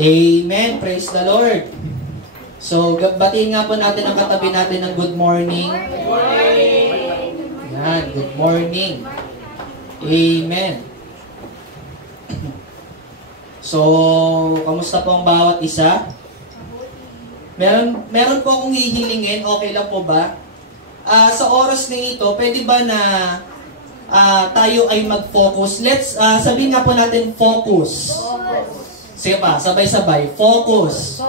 Amen. Praise the Lord. So, batiin nga po natin ang katabi natin ng good morning. Good morning. Yan, good morning. Amen. So, kamusta po ang bawat isa? Meron po akong hihilingin, okay lang po ba? Sa oras na ito, pwede ba na tayo ay mag-focus? Let's, sabihin nga po natin, focus. Sige pa, sabay-sabay. Focus.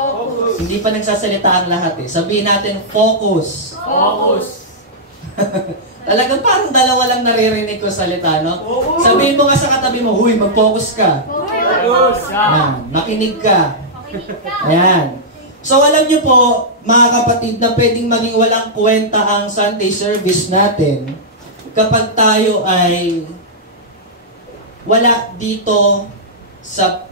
Hindi pa nagsasalita ang lahat eh. Sabihin natin, focus. Focus. Talagang parang dalawa lang naririnig ko salita, no? Sabihin mo nga sa katabi mo, huy, mag-focus ka. Ayan, makinig ka. Ayan. So alam niyo po, mga kapatid, na pwedeng maging walang kwenta ang Sunday service natin kapag tayo ay wala dito sa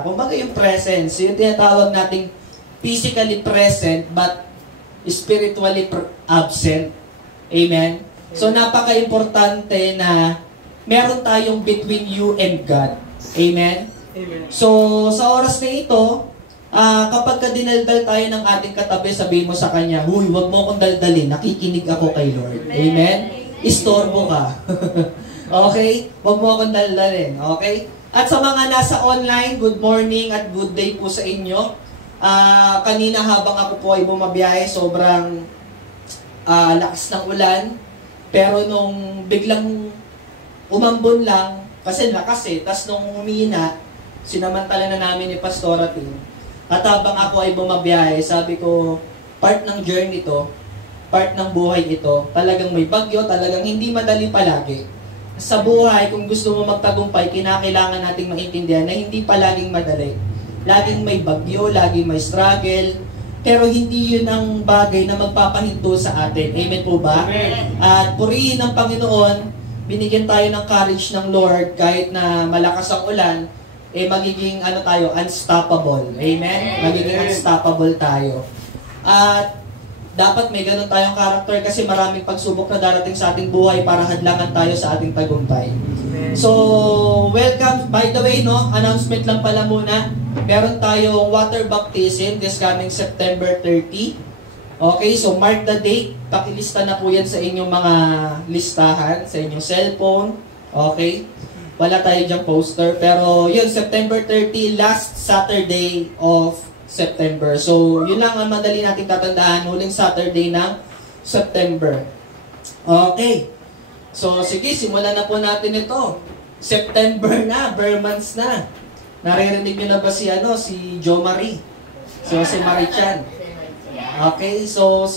kumbaga yung presence, yung tinatawag nating physically present but spiritually absent. Amen? So napaka-importante na meron tayong between you and God. Amen? Amen. So sa oras na ito, kapag dinaldal tayo ng ating katabi, sabihin mo sa kanya, huy, wag mo akong daldalin, nakikinig ako kay Lord. Amen? Istorbo ka. Okay? Wag mo akong daldalin. Okay? At sa mga nasa online, good morning at good day po sa inyo. Kanina habang ako po ay bumabiyahe, sobrang lakas ng ulan. Pero nung biglang umambon lang, kasi lakas eh, tas nung humina, sinamantala na namin ni Pastora Tim. At habang ako ay bumabiyahe, sabi ko, part ng journey to, part ng buhay ito, talagang may bagyo, talagang hindi madali palagi. Sa buhay, kung gusto mo magtagumpay, kinakailangan nating maintindihan na hindi palaging madali. Laging may bagyo, laging may struggle, pero hindi yun ang bagay na magpapahinto sa atin. Amen po ba? Amen. At purihin ng Panginoon, binigyan tayo ng courage ng Lord, kahit na malakas ang ulan, magiging unstoppable. Amen? Magiging unstoppable tayo. At dapat may ganun tayong character kasi maraming pagsubok na darating sa ating buhay para hadlangan tayo sa ating tagumpay. So, welcome. By the way, announcement lang pala muna. Meron tayong water baptism this coming September 30. Okay, so mark the date. Pakilista na po yan sa inyong mga listahan, sa inyong cellphone. Okay? Wala tayo dyang poster. Pero yun, September 30, last Saturday of September. So, yun lang ang madali nating tatandaan. Huling Saturday ng September. Okay. So, sige, simulan na po natin ito. September na, bare months na. Naririnig nyo na ba si Jo Marie? So, si Marichan. Okay, so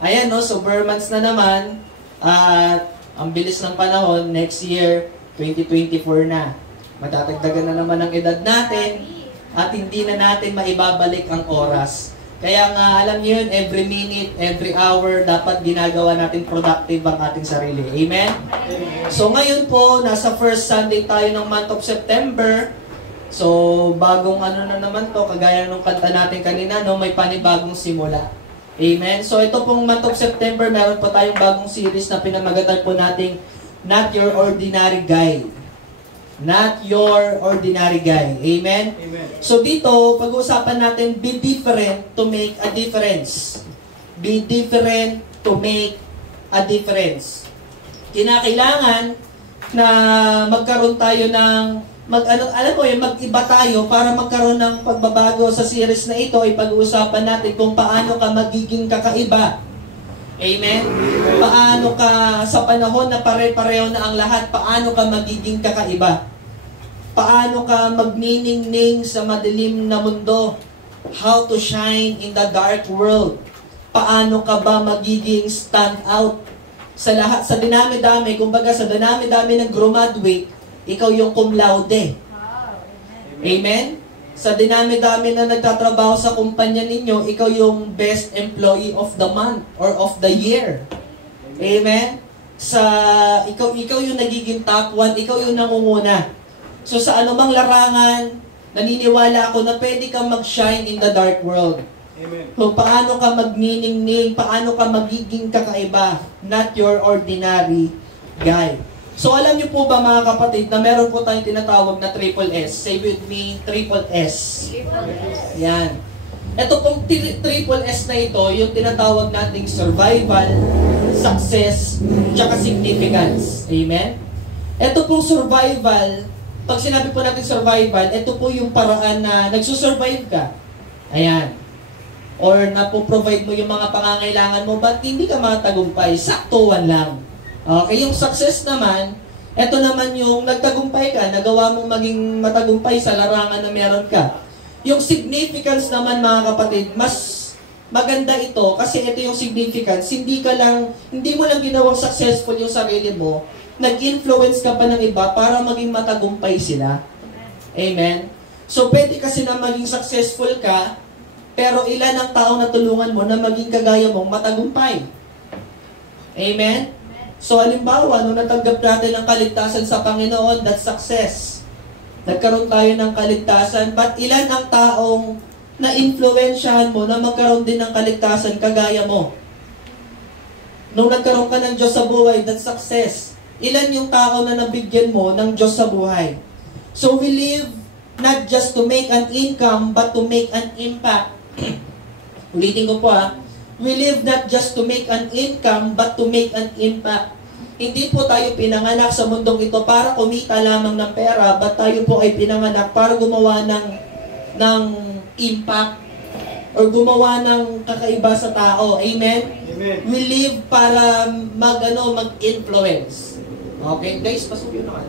ayan so bare months na naman. At ang bilis ng panahon, next year, 2024 na. Matatagdagan na naman ang edad natin at hindi na natin maibabalik ang oras. Kaya nga, alam niyo yun, every minute, every hour, dapat ginagawa natin productive ang ating sarili. Amen? So ngayon po, nasa first Sunday tayo ng month of September. So, bagong na naman to, kagaya nung kanta natin kanina, may panibagong simula. Amen? So ito pong month of September, meron pa tayong bagong series na pinamagatan po nating Not Your Ordinary Guy. Not Your Ordinary Guy. Amen? Amen. So dito, pag-uusapan natin, be different to make a difference. Be different to make a difference. Kinakailangan na magkaroon tayo ng mag-iba tayo para magkaroon ng pagbabago sa series na ito. Ay pag-uusapan natin kung paano ka magiging kakaiba. Amen? Paano ka, sa panahon na pare-pareho na ang lahat, paano ka magiging kakaiba? Paano ka magniningning sa madilim na mundo? How to shine in the dark world? Paano ka ba magiging stand out? Sa lahat, sa dinami-dami, kumbaga sa dinami-dami ng graduate, ikaw yung cum laude. Amen? Sa dinami-dami na nagtatrabaho sa kumpanya ninyo, ikaw yung best employee of the month or of the year. Amen? Ikaw yung nagiging top 1, ikaw yung nangunguna. So sa anumang larangan, naniniwala ako na pwede kang mag-shine in the dark world. Amen. So paano ka magniningning, paano ka magiging kakaiba, not your ordinary guy. So alam niyo po ba mga kapatid na meron po tayong tinatawag na triple S? Say with me, triple S. Yan. Ito pong triple S na ito, yung tinatawag nating survival, success, tsaka significance. Amen? Ito pong survival, pag sinabi po natin survival, ito po yung paraan na nagsusurvive ka. Ayan. Or napoprovide mo yung mga pangangailangan mo, but hindi ka matagumpay, saktuhan lang. Okay, yung success naman, ito naman yung nagtagumpay ka, nagawa mong maging matagumpay sa larangan na meron ka. Yung significance naman mga kapatid, mas maganda ito kasi ito yung significance. Hindi mo lang ginawang successful yung sarili mo, nag-influence ka pa ng iba para maging matagumpay sila. Amen? So pwede kasi na maging successful ka, pero ilan ang taong natulungan mo na maging kagaya mong matagumpay? Amen? So, halimbawa, nung natanggap natin ang kaligtasan sa Panginoon, that's success. Nagkaroon tayo ng kaligtasan, but ilan ang taong na-influensyahan mo na magkaroon din ng kaligtasan kagaya mo? Nung nagkaroon ka ng Diyos sa buhay, that's success. Ilan yung tao na nabigyan mo ng Diyos sa buhay? So, we live not just to make an income, but to make an impact. Ulitin ko po we live not just to make an income, but to make an impact. Hindi po tayo pinanganak sa mundong ito para kumita lamang ng pera, but tayo po ay pinanganak para gumawa ng impact or gumawa ng kakaiba sa tao. Amen? Amen. We live para mag-influence. Okay, guys, pasukin na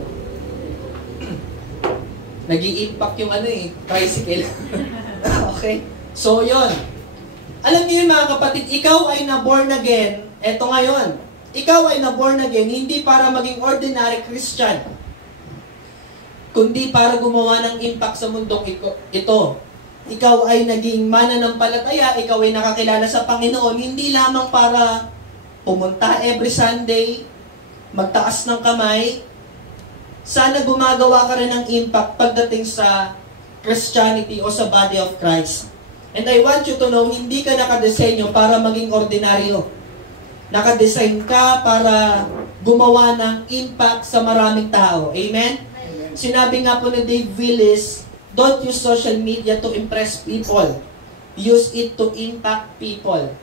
nag-i-impact yung tricycle. Okay? So, yon. Alam niyo yun mga kapatid, ikaw ay na-born again, eto ngayon, ikaw ay na-born again, hindi para maging ordinary Christian, kundi para gumawa ng impact sa mundong ito. Ikaw ay naging mananampalataya, ikaw ay nakakilala sa Panginoon, hindi lamang para pumunta every Sunday, magtaas ng kamay. Sana gumagawa ka rin ng impact pagdating sa Christianity o sa body of Christ. And I want you to know, hindi ka nakadesenyo para maging ordinaryo. Nakadesign ka para gumawa ng impact sa maraming tao. Amen? Sinabi nga po ni Dave Willis, don't use social media to impress people. Use it to impact people.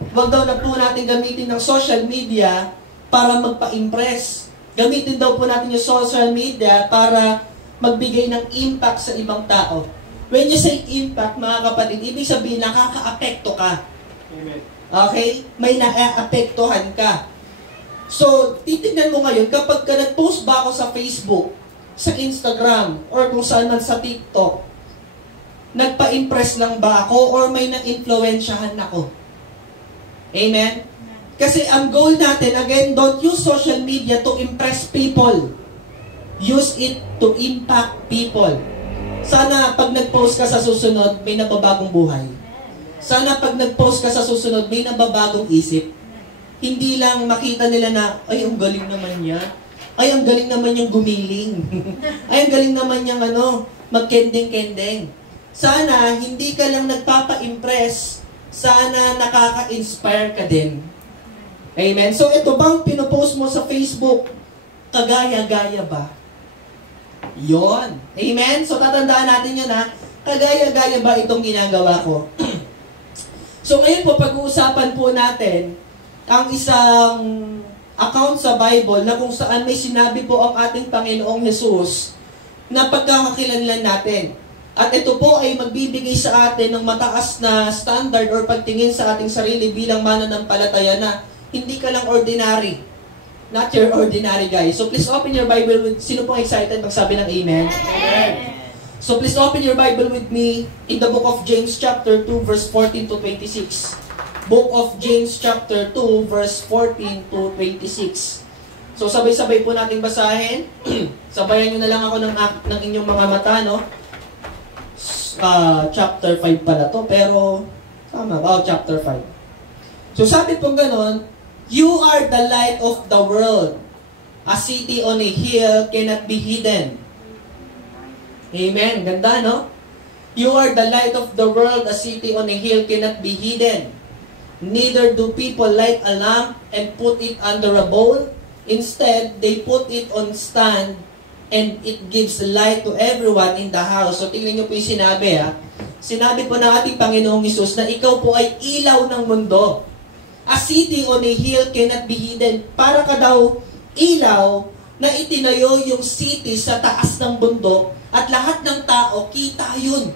Huwag daw na po natin gamitin ng social media para magpa-impress. Gamitin daw po natin yung social media para magbigay ng impact sa ibang tao. When you say impact, mga kapatid, ibig sabihin nakaka-apekto ka. Amen. Okay? May na-apektuhan ka. So, titignan mo ngayon, kapag ka nag-post ba ako sa Facebook, sa Instagram, or kung saan man sa TikTok, nagpa-impress lang ba ako or may na-influensyahan ako? Amen? Kasi ang goal natin, again, don't use social media to impress people. Use it to impact people. Sana pag nag-post ka sa susunod, may nababagong buhay. Sana pag nag-post ka sa susunod, may nababagong isip. Hindi lang makita nila na, ay, ang galing naman niya. Ay, ang galing naman niyang gumiling. Ay, ang galing naman niyang magkending-kending. Sana, hindi ka lang nagpapa-impress. Sana nakaka-inspire ka din. Amen? So, ito bang pinopost mo sa Facebook, kagaya-gaya ba? Yon. Amen? So, tatandaan natin yun kagaya-gaya ba itong ginagawa ko? So, ngayon po, pag-uusapan po natin ang isang account sa Bible na kung saan may sinabi po ang ating Panginoong Jesus na pagkakakilanlan natin. At ito po ay magbibigay sa atin ng mataas na standard or pagtingin sa ating sarili bilang mananampalataya na hindi ka lang ordinary. Not your ordinary guy. So please open your Bible with, sino pong excited magsabi ng amen? Amen. So please open your Bible with me in the book of James chapter 2 verse 14 to 26. Book of James chapter 2 verse 14 to 26. So sabay-sabay po nating basahin. Sabayan nyo na lang ako ng inyong mga mata, no? Chapter 5 pala to, pero tama ba? Chapter 5. So sabi pong ganon, you are the light of the world. A city on a hill cannot be hidden. Amen. Ganda, no? You are the light of the world. A city on a hill cannot be hidden. Neither do people light a lamp and put it under a bowl, Instead, they put it on stand and it gives light to everyone in the house. So, tingnan niyo po yung sinabi, ha. Sinabi po ng ating Panginoong Hesus na ikaw po ay ilaw ng mundo. A city on a hill cannot be hidden. Para ka daw ilaw na itinayo yung city sa taas ng bundok at lahat ng tao, kita yun.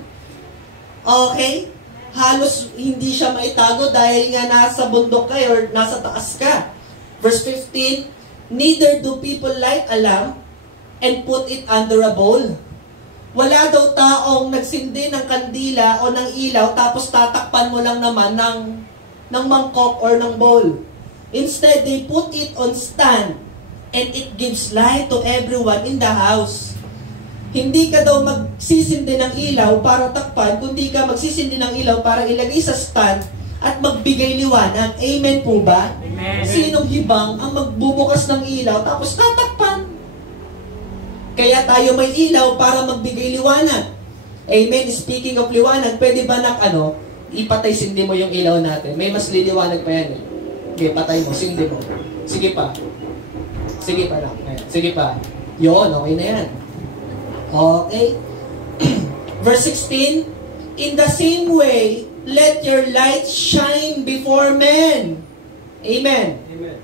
Okay? Halos hindi siya maitago dahil nga nasa bundok ka or nasa taas ka. Verse 15, neither do people light a lamp and put it under a bowl. Wala daw taong nagsindi ng kandila o ng ilaw tapos tatakpan mo lang naman ng mangkok or ng bowl. Instead, they put it on stand and it gives light to everyone in the house. Hindi ka daw magsisindi ng ilaw para takpan, kundi ka magsisindi ng ilaw para ilagay sa stand at magbigay liwanag. Amen po ba? Amen. Sinong hibang ang magbubukas ng ilaw tapos tatakpan? Kaya tayo may ilaw para magbigay liwanag. Amen. Speaking of liwanag, pwede ba ipatay, sindi mo yung ilaw natin? May mas liliwanag pa yan eh. Okay, patay mo, sindi mo. Sige pa. Sige pa lang. Sige pa. Yun, okay na yan. Okay. Verse 16, in the same way, let your light shine before men. Amen. Amen.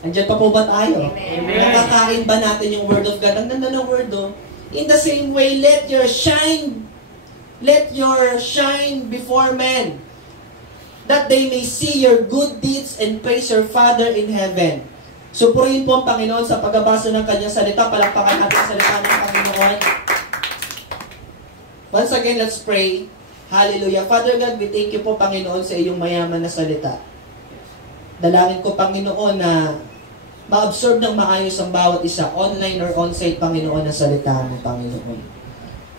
Andiyan pa po ba tayo? Amen. Nakakain ba natin yung word of God? Ang ganda ng word, oh. In the same way, let your shine before men, that they may see your good deeds and praise your Father in heaven. Supurihin po ang Panginoon sa pagbabasa ng Kanyang salita. Palakpakan natin ang salita ng Panginoon. Once again, let's pray. Hallelujah. Father God, we thank you po, Panginoon, sa iyong mayaman na salita. Dalangin ko, Panginoon, na ma-absorb ng maayos ang bawat isa, online or on-site, Panginoon, ang salita mo, Panginoon.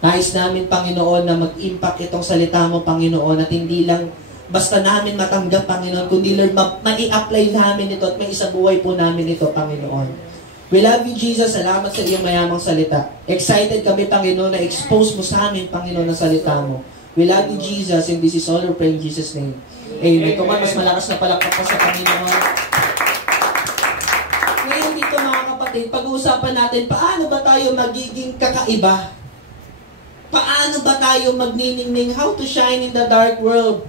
Nais namin, Panginoon, na mag-impact itong salita mo, Panginoon, at hindi lang basta namin matanggap, Panginoon, kundi Lord, mai-apply namin ito at may isabuhay po namin ito, Panginoon. We love you, Jesus. Salamat sa iyong mayamang salita. Excited kami, Panginoon, na expose mo sa amin, Panginoon, ang salita mo. We love you, Jesus, and this is all we pray in Jesus' name. Amen. Kung mas malakas na palakpak pa sa Panginoon. Ngayon dito, mga kapatid, pag-uusapan natin, paano ba tayo magiging kakaiba? Paano ba tayo magniningning how to shine in the dark world?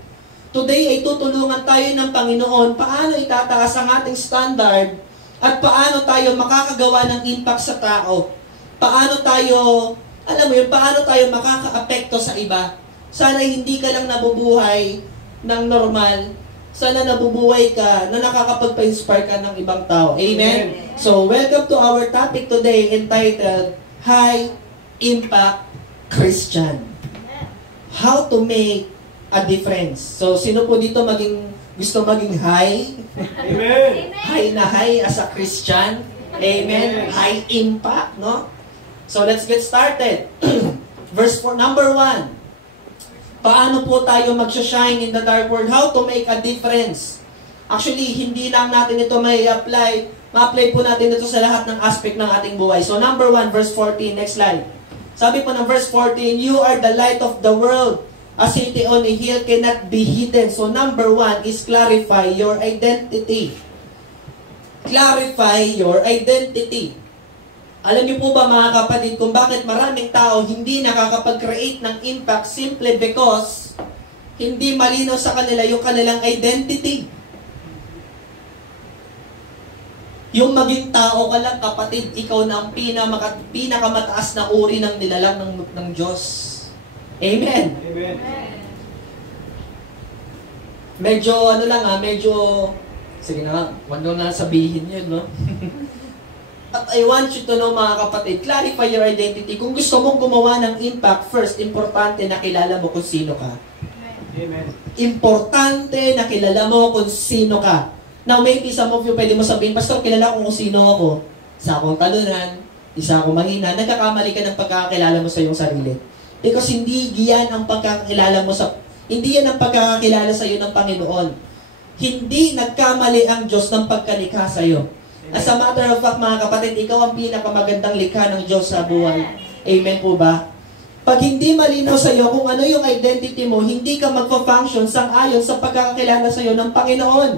Today ay tutulungan tayo ng Panginoon paano itataas ang ating standard at paano tayo makakagawa ng impact sa tao. Paano tayo, alam mo yun, paano tayo makaka-apekto sa iba. Sana hindi ka lang nabubuhay ng normal. Sana nabubuhay ka na nakakapagpa-inspire ka ng ibang tao. Amen? So, welcome to our topic today entitled High Impact Christian. How to make a difference. So, sino po dito gusto maging high? Amen. High na high as a Christian? Amen. High impact, no? So, let's get started. Verse 4, number 1. Paano po tayo mag-shine in the dark world? How to make a difference? Actually, hindi lang natin ito may apply. Ma-apply po natin ito sa lahat ng aspect ng ating buhay. So, number 1, verse 14. Next slide. Sabi po ng verse 14, you are the light of the world. A city on a hill cannot be hidden. So number 1 is clarify your identity. Clarify your identity. Alam niyo po ba, mga kapatid, kung bakit maraming tao hindi nakakapag-create ng impact simply because hindi malinaw sa kanila yung kanilang identity. Yung maging tao ka lang, kapatid, ikaw na ang pinakamataas na uri ng nilalang ng Diyos. Amen. Amen. Medyo, sige na, wag nyo na sabihin yun, no? But I want you to know, mga kapatid, clarify your identity. Kung gusto mong gumawa ng impact, first, importante na kilala mo kung sino ka. Amen. Importante na kilala mo kung sino ka. Now, maybe some of you pwede mo sabihin, Pastor, kilala ko kung sino ako. Isa akong talunan, isa akong mahina. Nagkakamali ka ng pagkakakilala mo sa iyong sarili. Because hindi yan ang pagkakakilala sa iyo ng Panginoon. Hindi nagkamali ang Diyos ng pagkalikha sa iyo. As a matter of fact, mga kapatid, ikaw ang pinakamagandang likha ng Diyos sa buhay. Amen po ba? Pag hindi malinaw sa iyo kung ano yung identity mo, hindi ka magpa-function sang-ayon sa pagkakakilala sa iyo ng Panginoon.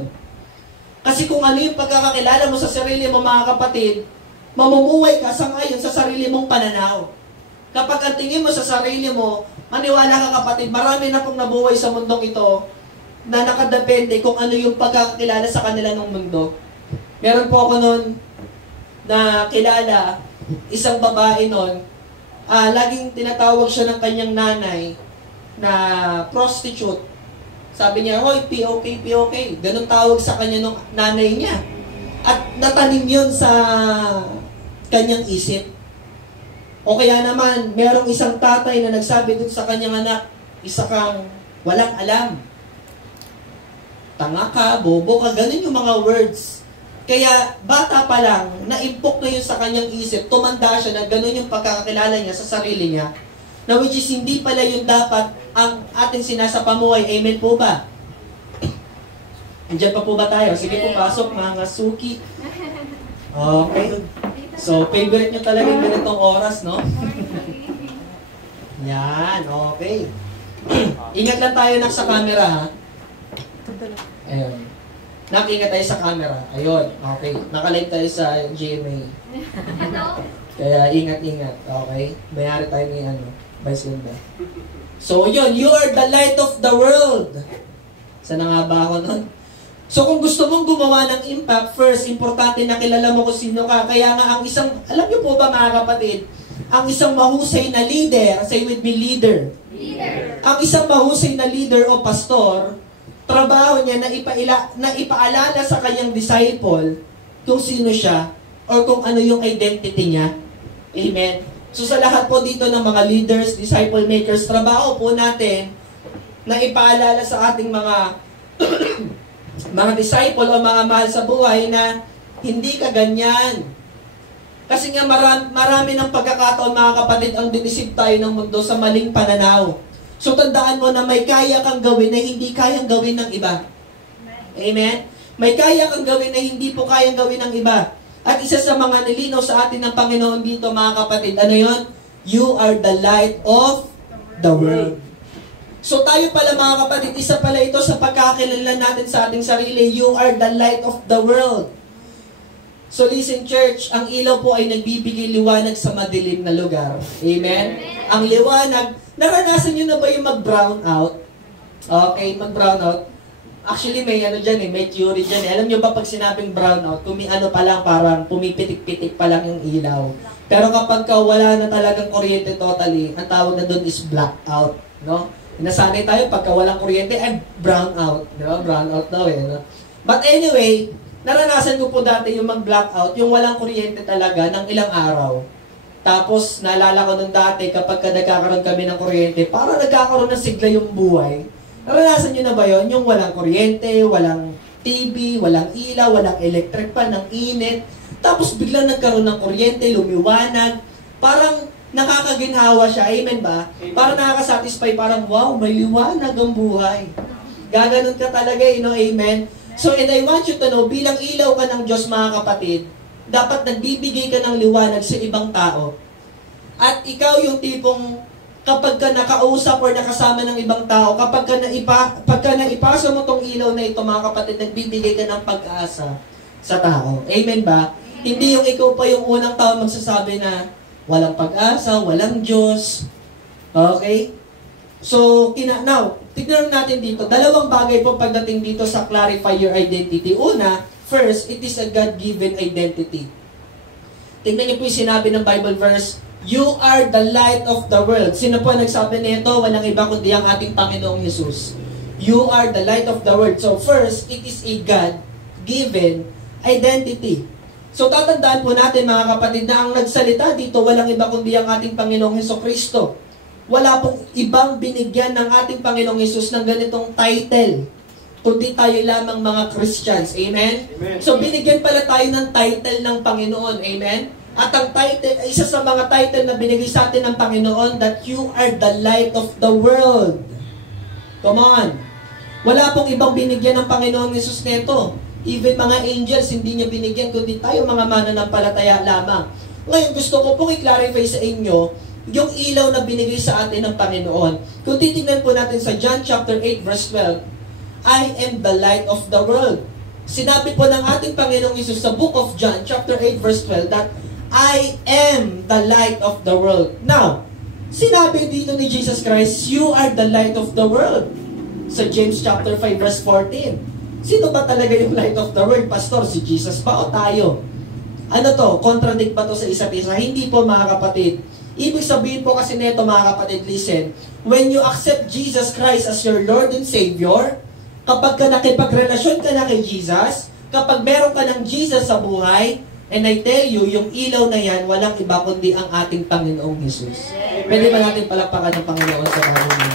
Kasi kung ano yung pagkakakilala mo sa sarili mo, mga kapatid, mamumuhay ka sangayon sa sarili mong pananaw. Kapag ang tingin mo sa sarili mo, maniwala ka kapatid, marami na pong nabuhay sa mundong ito na nakadepende kung ano yung pagkakakilala sa kanila ng mundo. Meron po ako noon na kilala, isang babae noon, laging tinatawag siya ng kanyang nanay na prostitute. Sabi niya, hoy, POK, POK. Ganun tawag sa kanya ng nanay niya. At natanim yun sa kanyang isip. O kaya naman, merong isang tatay na nagsabi dun sa kanyang anak, isa kang walang alam. Tanga ka, bobo ka, ganun yung mga words. Kaya bata pa lang, naimpok na yun sa kanyang isip, tumanda siya na ganun yung pagkakakilala niya sa sarili niya, na which is hindi pala yun dapat ang ating sinasapamuhay. Amen po ba? Andiyan pa po ba tayo? Sige po, pasok mga suki. Okay. So, favorite nyo talaga yung ganitong oras, no? Yan, okay. Ingat lang tayo sa camera, ha? Ayun. Nakingat tayo sa camera. Ayun, okay. Nakalive tayo sa GMA. Kaya ingat-ingat, okay? Mayari tayo ni Vice Linda. So, yun. You are the light of the world. Sana nga ba ako nun? So, kung gusto mong gumawa ng impact, first, importante na kilala mo kung sino ka. Kaya nga, ang isang, alam niyo po ba mga kapatid, ang isang mahusay na leader, say with me, leader. Ang isang mahusay na leader o pastor, trabaho niya na ipaalala sa kanyang disciple kung sino siya or kung ano yung identity niya. Amen. So sa lahat po dito ng mga leaders, disciple makers, trabaho po natin na ipaalala sa ating mga mga disciple o mga mahal sa buhay na hindi ka ganyan. Kasi nga marami ng pagkakataon, mga kapatid, ang dinisip tayo ng mundo sa maling pananaw. So tandaan mo na may kaya kang gawin na hindi kayang gawin ng iba. Amen? May kaya kang gawin na hindi po kayang gawin ng iba. At isa sa mga nilinaw sa atin ng Panginoon dito, mga kapatid, ano yon? You are the light of the world. So tayo pala, mga kapatid, isa pala ito sa pagkakilala natin sa ating sarili. You are the light of the world. So listen, church, ang ilaw po ay nagbibigay liwanag sa madilim na lugar. Amen? Ang liwanag, naranasan nyo na ba yung mag-brown out? Okay, mag-brown out. Actually, may may theory dyan. Alam nyo ba pag sinabing brown out, pa lang, parang pumipitik-pitik pa lang yung ilaw. Pero kapag wala na talagang kuryente totally, ang tawag na doon is black out. No? Nasanay tayo, pagka walang kuryente, brown out. Diba? Brown out daw No? But anyway, naranasan ko po dati yung mag-blackout, yung walang kuryente talaga ng ilang araw. Tapos, naalala ko nung dati, kapag nagkakaroon kami ng kuryente, parang nagkakaroon ng sigla yung buhay. Naranasan nyo na ba yun? Yung walang kuryente, walang TV, walang ilaw, walang electric pan, ng init. Tapos, biglang nagkaroon ng kuryente, lumiwanag. Parang nakakaginhawa siya. Amen ba? Parang nakakasatisfy, parang wow, may liwanag ang buhay. Gaganon ka talaga, amen? So, and I want you to know, bilang ilaw ka ng Diyos, mga kapatid, dapat nagbibigay ka ng liwanag sa ibang tao. At ikaw yung tipong, kapag ka nakausap or nakasama ng ibang tao, pagka naipasa mo tong ilaw na ito, mga kapatid, nagbibigay ka ng pag-asa sa tao. Amen ba? Hindi yung ikaw pa yung unang tao magsasabi na walang pag-asa, walang Diyos. Okay? So, now, tignan natin dito. Dalawang bagay po pagdating dito sa clarify your identity. Una, first, it is a God-given identity. Tignan niyo po yung sinabi ng Bible verse, you are the light of the world. Sino po nagsabi nito? Walang iba kundi ang ating Panginoong Jesus. You are the light of the world. So first, it is a God-given identity. So tatandaan po natin, mga kapatid, na ang nagsalita dito, walang iba kundi ang ating Panginoong Hesukristo. Wala pong ibang binigyan ng ating Panginoong Jesus ng ganitong title, kundi tayo lamang mga Christians. Amen? Amen. So binigyan pala tayo ng title ng Panginoon. Amen? At ang title, isa sa mga title na binigay sa atin ng Panginoon, that you are the light of the world. Come on. Wala pong ibang binigyan ng Panginoon Jesus nito. Even mga angels, hindi niya binigyan, kundi tayo mga mananampalataya lamang. Ngayon, gusto ko pong i-clarify sa inyo yung ilaw na binigay sa atin ng Panginoon. Kung titignan po natin sa John chapter 8 verse 12, I am the light of the world. Sinabi po ng ating Panginoong Hesus sa Book of John, chapter 8, verse 12, that I am the light of the world. Now, sinabi dito ni Jesus Christ, you are the light of the world. Sa James chapter 5, verse 14. Sino ba talaga yung light of the world, Pastor? Si Jesus ba o tayo? Ano to? Contradict ba to sa isa't isa? Hindi po, mga kapatid. Ibig sabihin po kasi nito, mga kapatid, listen. When you accept Jesus Christ as your Lord and Savior, kapag ka nakipagrelasyon ka na kay Jesus, kapag meron ka ng Jesus sa buhay, and I tell you, yung ilaw na yan, walang iba kundi ang ating Panginoong Jesus. Pwede ba natin palakpakan ng Panginoon sa karunin?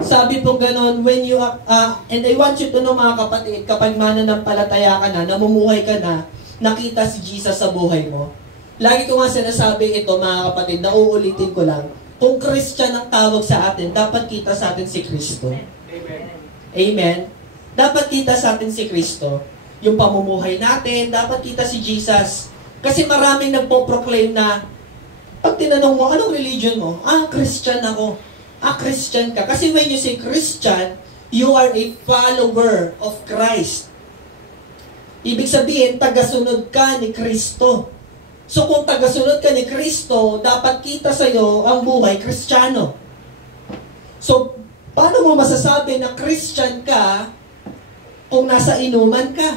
Sabi po ganon, when you, and I want you to know, mga kapatid, kapag mananampalataya ka na, namumuhay ka na, nakita si Jesus sa buhay mo. Lagi ko nga sinasabi ito, mga kapatid, nauulitin ko lang, kung Christian ang tawag sa atin, dapat kita sa atin si Kristo. Amen. Amen? Dapat kita sa atin si Kristo. Yung pamumuhay natin, dapat kita si Jesus. Kasi maraming nagpo-proclaim na, pag tinanong mo, anong religion mo? Christian ako. Christian ka. Kasi when you say Christian, you are a follower of Christ. Ibig sabihin, tagasunod ka ni Kristo. So kung tagasunod ka ni Kristo, dapat kita sa'yo ang buhay Kristiyano. So, paano mo masasabi na Christian ka kung nasa inuman ka?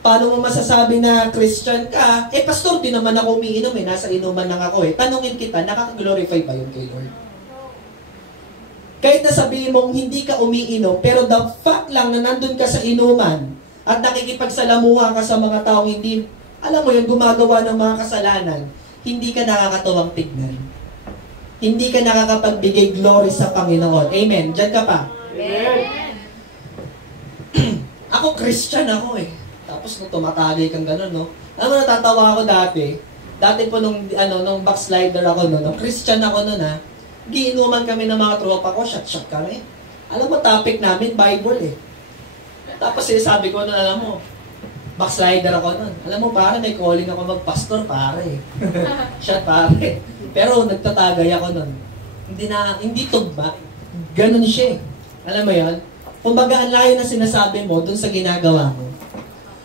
Paano mo masasabi na Christian ka? Pastor, di naman ako umiinom nasa inuman lang ako Tanungin kita, nakaka-glorify ba yun kay Lord? Kahit na sabihin mong hindi ka umiinom, pero the fact lang na nandun ka sa inuman at nakikipagsalamuha ka sa mga taong hindi, alam mo yun, gumagawa ng mga kasalanan, hindi ka nakakatuwang tignan. Hindi ka nakakapagbigay glory sa Panginoon. Amen. Diyan ka pa. Amen. Ako, Christian ako Tapos nung tumatagay kang gano'n, no? Alam mo, natatawa ako dati. Dati po nung backslider ako, nung Christian ako noon, giinuman kami ng mga tropa ko, shot kami. Alam mo, topic namin, Bible Tapos sabi ko alam mo, backslider ako noon. Alam mo, pare, may calling ako magpastor, pare. Shot, pare. Pero nagtatagay ako noon. Hindi tugma. Ganon siya Alam mo yon? Kumbaga, ang layo na sinasabi mo dun sa ginagawa mo.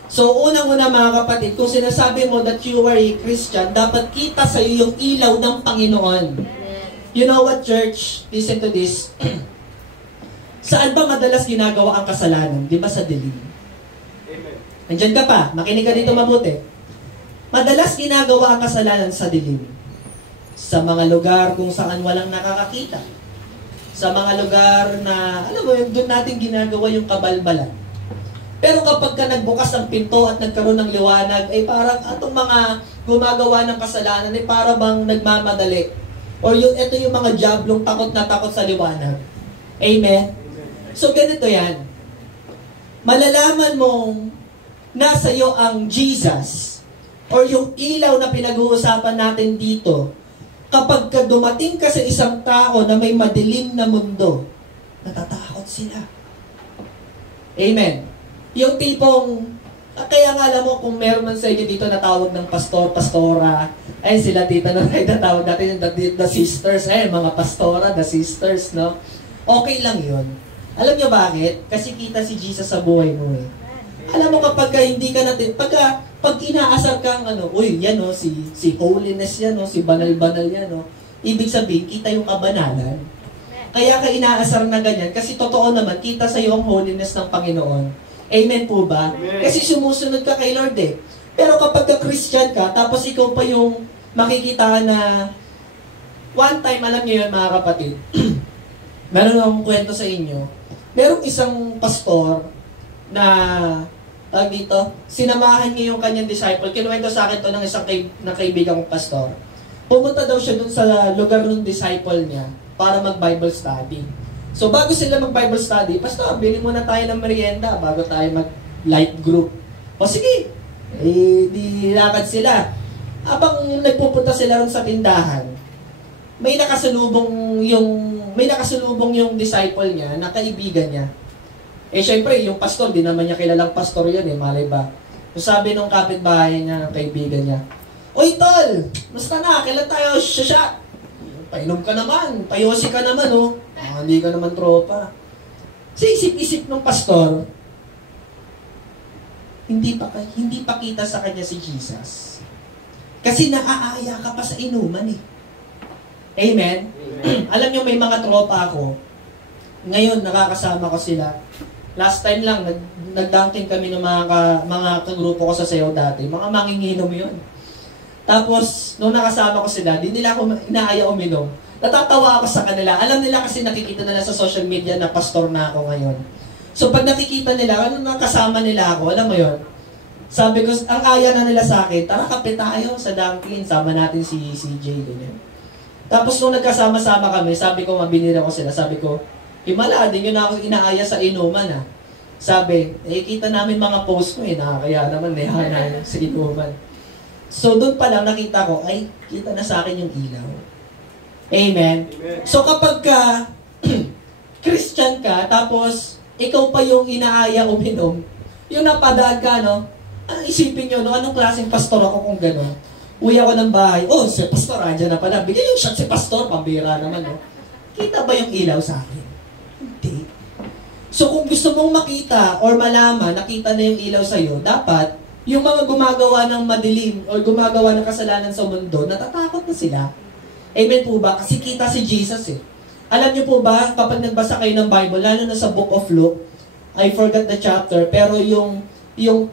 So, unang-una, mga kapatid, kung sinasabi mo that you are a Christian, dapat kita sa iyo yung ilaw ng Panginoon. You know what, church? Listen to this. Saan ba madalas ginagawa ang kasalanan? Di ba sa dilim? Amen. Nandiyan ka pa. Makinig ka dito mabuti. Madalas ginagawa ang kasalanan sa dilim. Sa mga lugar kung saan walang nakakakita. Sa mga lugar na, alam mo, doon natin ginagawa yung kabalbalan. Pero kapag ka nagbukas ng pinto at nagkaroon ng liwanag, parang atong mga gumagawa ng kasalanan, para bang nagmamadali. Or ito yung mga diablong takot na takot sa liwanag. Amen? So ganito yan. Malalaman mong nasa iyo ang Jesus or yung ilaw na pinag-uusapan natin dito kapag ka dumating ka sa isang tao na may madilim na mundo, natatakot sila. Amen? Yung tipong, kaya nga alam mo, kung meron man sa inyo dito na tawag ng pastor, pastora, ay sila tita na natawag natin yung the sisters, mga pastora, the sisters, no? Okay lang yun. Alam nyo bakit? Kasi kita si Jesus sa buhay mo Alam mo kapag hindi ka natin, pag inaasar kang, yan si holiness yan, si banal-banal yan, ibig sabihin, kita yung kabanalan. Kaya ka inaasar na ganyan, kasi totoo naman, kita sa iyo ang holiness ng Panginoon. Amen po ba? Amen. Kasi sumusunod ka kay Lord Pero kapag ka-Christian ka, tapos ikaw pa yung makikita na one time, alam niyo yun mga kapatid, meron akong kwento sa inyo. Merong isang pastor na, sinamahan niya yung kanyang disciple. Kinuwento sa akin to ng isang kaibigan kong pastor. Pumunta daw siya dun sa lugar ng disciple niya para mag-Bible study. So, bago sila mag-Bible study, Pastor, bilhin muna tayo ng merienda bago tayo mag-light group. O sige, di lakad sila. Habang nagpupunta sila rin sa tindahan, may nakasalubong yung disciple niya na kaibigan niya. Syempre, yung pastor, di naman niya kilalang pastor yun malay ba? So, sabi nung kapitbahay niya, ng kaibigan niya, Oy, tol! Basta na, kailan tayo shot? Painom ka naman, payosi ka naman, hindi ka naman tropa. Sa isip-isip ng pastor, hindi pa kita sa kanya si Jesus. Kasi naaaya ka pa sa inuman eh. Amen? Alam nyo, may mga tropa ako. Ngayon, nakakasama ko sila. Last time lang, nag-dunking kami ng mga kagrupo ko sa sayo dati. Mga manginginom yun. Tapos, nung nakasama ko sila, di nila ako inaaya uminom. Natatawa ako sa kanila. Alam nila kasi nakikita nila sa social media na pastor na ako ngayon. So, pag nakikita nila, ano nakasama nila ako, alam mo yun? Sabi ko, ang aya na nila sa akin, tara kape tayo sa dunking, sama natin si CJ. Ganyan. Tapos nung nagkasama-sama kami, sabi ko, mabinira ko sila, sabi ko, himala, din yun ako inaaya sa inuman ha. Sabi, kita namin mga post ko nakakaya naman, na sa inuman. So doon pa lang nakita ko, ay, kita na sa akin yung ilaw. Amen? So kapag ka, Christian ka, tapos ikaw pa yung inaaya uminom, yung napadaan ka, no? Isipin nyo, no? Anong klaseng pastor ako kung gano'n? Uwi ako ng bahay, oh, si pastor, andyan na pala. Bigyan yung shot si pastor, pambira naman, no? Kita ba yung ilaw sa akin? Hindi. So kung gusto mong makita or malaman, nakita na yung ilaw sa'yo, dapat yung mga gumagawa ng madilim or gumagawa ng kasalanan sa mundo, natatakot na sila. Amen po ba? Kasi kita si Jesus eh. Alam niyo po ba, kapag nagbasa kayo ng Bible, lalo na sa Book of Luke, I forgot the chapter, pero yung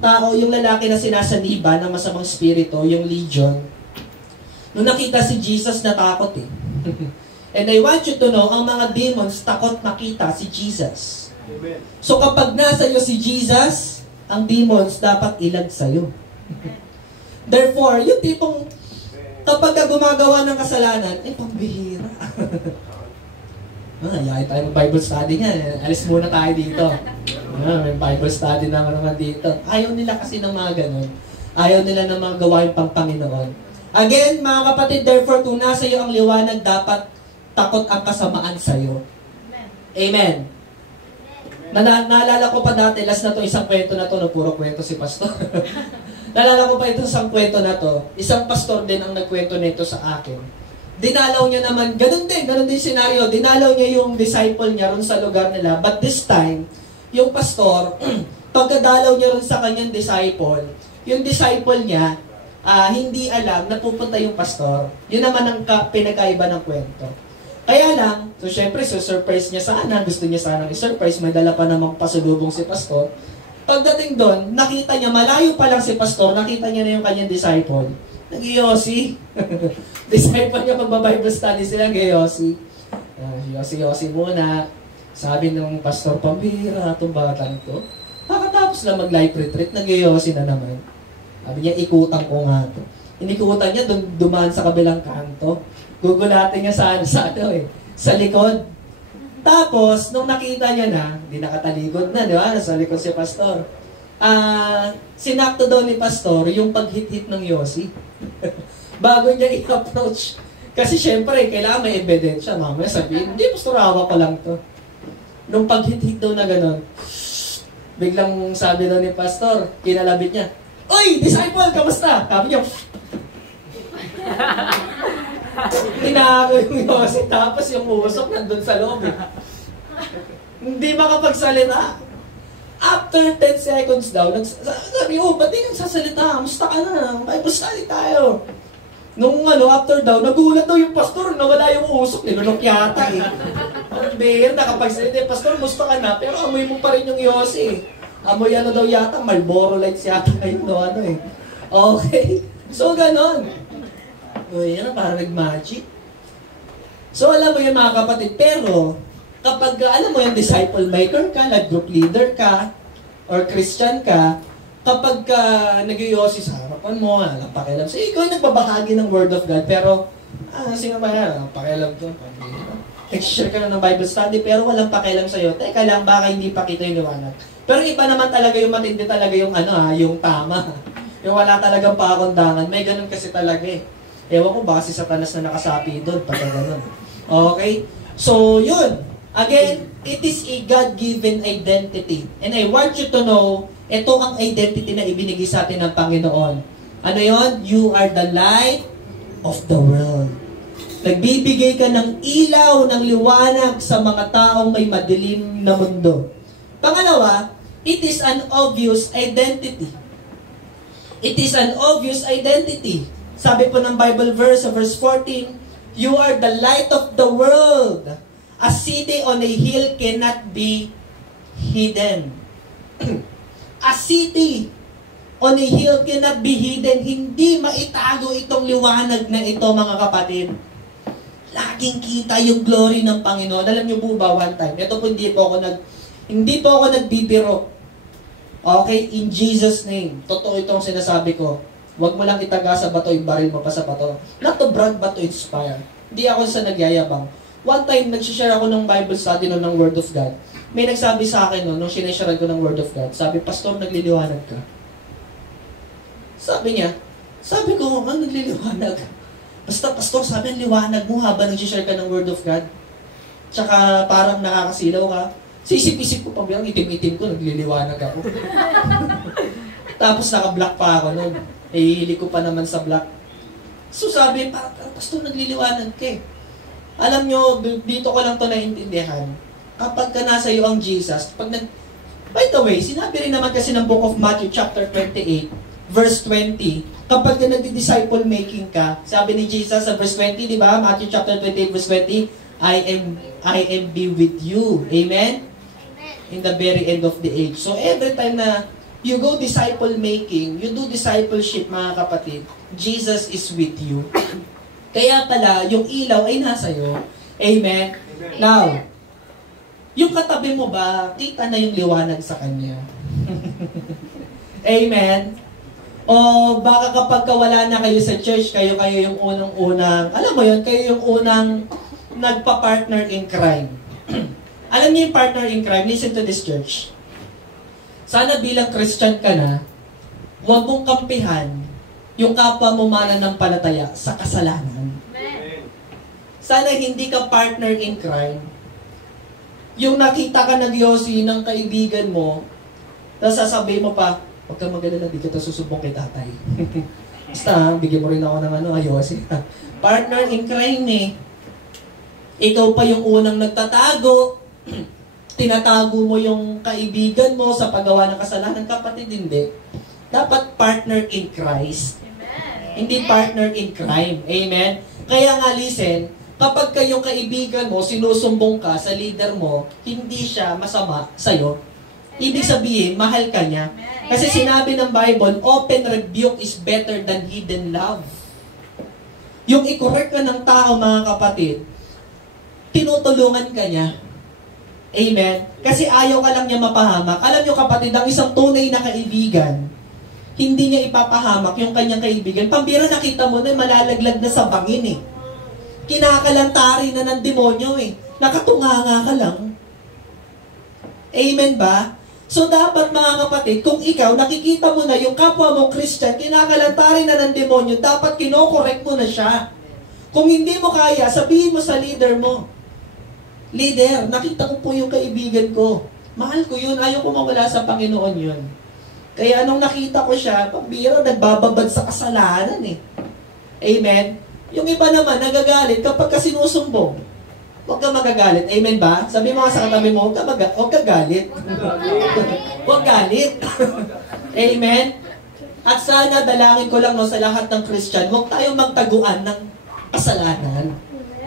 tao, yung lalaki na sinasaniba ng masamang spirito, yung legion, nung nakita si Jesus, natakot eh. And I want you to know, ang mga demons, takot makita si Jesus. Amen. So kapag nasa iyo si Jesus, ang demons dapat ilag sa'yo. Therefore, yung tipong, kapag ka gumagawa ng kasalanan, pambihira. Yakin tayo ng Bible study nga. Alis muna tayo dito. May Bible study na naman dito. Ayaw nila kasi ng mga ganun. Ayaw nila ng mga gawain pang Panginoon. Again, mga kapatid, therefore, kung nasa iyo ang liwanag, dapat takot ang kasamaan sa iyo. Amen. Naalala ko pa dati, last na to, isang kwento na to, no, puro kwento si pastor. Naalala ko pa itong isang kwento na to. Isang pastor din ang nagkwento nito sa akin. Dinalaw niya naman, ganun din senaryo. Dinalaw niya yung disciple niya ron sa lugar nila. But this time, yung pastor, pagkadalaw niya ron sa kanyang disciple, yung disciple niya, hindi alam na pupunta yung pastor. Yun naman ang pinakaiba ng kwento. Kaya lang, so syempre, surprise niya sana. Gusto niya sanang i-surprise. May dala pa namang pasalubong si pastor. Pagdating doon, nakita niya, malayo pa lang si pastor, nakita niya na yung kanyang disciple. Nag-iyosi. Disciple niya magba-Bible study sila, nag-iyosi. Yosi muna. Sabi ng pastor, pambira itong batang to. Pakatapos lang mag-life retreat, nag-iyosi na naman. Sabi niya, ikutan ko nga to. Inikutan niya, dumaan sa kabilang kanto. Gugulatin niya sa likod. Tapos, nung nakita niya na, hindi nakatalikod na, di ba? Nasa likod si pastor. Sinakto daw ni pastor yung paghit-hit ng yosi. Bago niya i-approach. Kasi syempre, kailangan may ebidensya. Mamaya sabihin, hindi, pastor, hawak ko lang to. Nung paghit-hit daw na gano'n, biglang sabi daw ni pastor, kinalabit niya, "Oy, disciple, kamusta?" Sabi niya, tinago yung yosi, tapos yung usok nandun sa loob. Hindi makapagsalita. After 10 seconds daw, sabi, ba't di nagsasalita? Musta ka na? Bible study tayo. Nung after daw, nagulat daw yung pastor, nawala yung usok, nilunok yata eh. Ang beer, nakapagsalita, pastor, musta ka na? Pero amoy mo pa rin yung yosi. Amoy daw yata, Marlboro Lights yata yung Okay. So, ganon. Yan, parang nag-magic. So, alam mo yun mga kapatid, pero, kapag, alam mo yung disciple maker ka, group leader ka, or Christian ka, kapag nag-iyosi sa harapan mo, walang pakialam. So, ikaw yung nagbabahagi ng Word of God, pero, sino ba yan? Pakialam to. Nag-share ka na ng Bible study, pero walang pakialam sa'yo. Teka lang, baka hindi pa kita yung liwanag. Pero iba naman talaga yung matindi talaga yung yung tama. Yung wala talagang pakundangan. May ganun kasi talaga eh. Ewan ko, baka si Satanas na nakasapi doon, pagka ganun. Okay? So, yun. Again, it is a God-given identity. And I want you to know, ito ang identity na ibinigay sa atin ng Panginoon. Ano yon? You are the light of the world. Nagbibigay ka ng ilaw, ng liwanag sa mga taong may madilim na mundo. Pangalawa, it is an obvious identity. It is an obvious identity. Sabi po ng Bible verse, verse 14, you are the light of the world. A city on a hill cannot be hidden. A city on a hill cannot be hidden. Hindi maitago itong liwanag na ito, mga kapatid. Laging kita yung glory ng Panginoon. Alam niyo po ba, one time, ito po hindi po ako nagbibiro. Okay, in Jesus' name. Totoo itong sinasabi ko. Huwag mo lang itaga sa bato, yung baril mo pa sa bato. Not to brag, but to inspire. Hindi ako sa nagyayabang. One time, nagsishare ako ng Bible study ng Word of God. May nagsabi sa akin nung sinishare ko ng Word of God. Sabi, Pastor, nagliliwanag ka. Sabi niya, sabi ko, nagliliwanag? Basta, Pastor, sabi ang liwanag mo habang nagsishare ka ng Word of God. Tsaka parang nakakasilaw ka. Sisip-isip ko pa bilang itim-itim ko, nagliliwanag ako. Tapos naka-block pa ako noon. Hihili ko pa naman sa block. So sabi, Pastor, nagliliwanag ka eh. Alam nyo, dito ko lang to naintindihan. Kapag ka nasa iyo ang Jesus, by the way, sinabi rin naman kasi ng Book of Matthew chapter 28, verse 20, kapag ka nagdi-disciple making ka, sabi ni Jesus sa verse 20, di ba? Matthew chapter 28, verse 20, I am be with you. Amen? In the very end of the age. So every time na you go disciple making, you do discipleship, mga kapatid, Jesus is with you. Kaya pala, yung ilaw ay nasa iyo. Amen? Amen. Now, yung katabi mo ba, kita na yung liwanag sa kanya? Amen? O baka kapag wala na kayo sa church, kayo yung unang-unang, alam mo yun, kayo yung unang nagpa-partner in crime. Alam niyo yung partner in crime? Listen to this, church. Sana bilang Christian ka na, huwag mong kampihan yung kapwa mo mananampalataya sa kasalanan. Amen. Sana hindi ka partner in crime. Yung nakita ka nag-yosi ng kaibigan mo, tapos sasabihin mo pa, huwag kang mag-alala, di kita susubong kay tatay. Basta, bigyan mo rin ako ng yosi. Partner in crime eh. Ikaw pa yung unang nagtatago, tinatago mo yung kaibigan mo sa paggawa ng kasalanan, kapatid, hindi. Dapat partner in Christ. Amen. Hindi partner in crime. Amen? Kaya nga, listen, kapag kayong kaibigan mo, sinusumbong ka sa leader mo, hindi siya masama sa'yo. Ibig sabihin, mahal ka niya. Kasi sinabi ng Bible, open rebuke is better than hidden love. Yung i-correct ka ng tao, mga kapatid, tinutulungan ka niya. Amen? Kasi ayaw ka lang niya mapahamak. Alam niyo, kapatid, ang isang tunay na kaibigan, hindi niya ipapahamak yung kanyang kaibigan. Pambira, nakita mo na, malalaglag na sa bangin eh. Kinakalantari na ng demonyo eh. Nakatunganga ka lang. Amen ba? So dapat, mga kapatid, kung ikaw, nakikita mo na yung kapwa mo Christian, kinakalantari na ng demonyo, dapat kinokorek mo na siya. Kung hindi mo kaya, sabihin mo sa leader mo, leader, nakita ko po yung kaibigan ko. Mahal ko yun. Ayaw ko mawala sa Panginoon yun. Kaya anong nakita ko siya, pambira, nagbababad sa kasalanan eh. Amen? Yung iba naman, nagagalit kapag sinusumbong. Huwag ka magagalit. Amen ba? Sabi mo nga sa katabi mo, huwag ka galit. Huwag galit. Amen? At sana, dalangin ko lang sa lahat ng Christian, huwag tayong magtaguan ng kasalanan.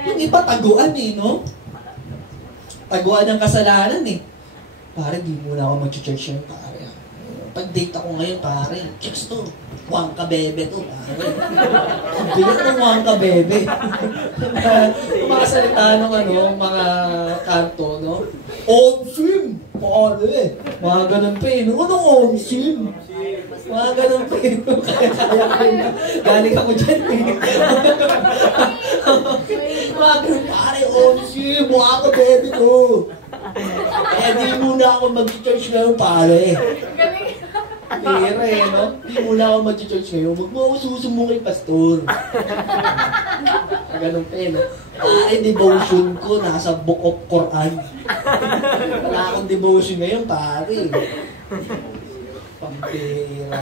Yung iba, taguan eh, no? Taguan ng kasalanan eh. Pare, di muna ako mag-church yung pare. Pag-date ako ngayon, pare, chicks to. Huwag ka bebe to, pare. Bigat ng huwag ka bebe. Yung mga salita ng mga kanto, no? On-sim! Pare! Mga ganun pa eh. Anong on-sim? Mga ganun pa eh. Kaya ko na. Galing ako dyan eh. Mga ganun, pare, on-sim! Huwag ka bebe to. Eh, di muna ako mag-church ngayon, pare. Pera eh, no? Di muna ako mag-church ngayon. Huwag mo ako susumbong kay pastor. Ganun pa eh, no? Devotion ko, nasa Book of Quran. Wala akong devotion ngayon, pare. Pampera.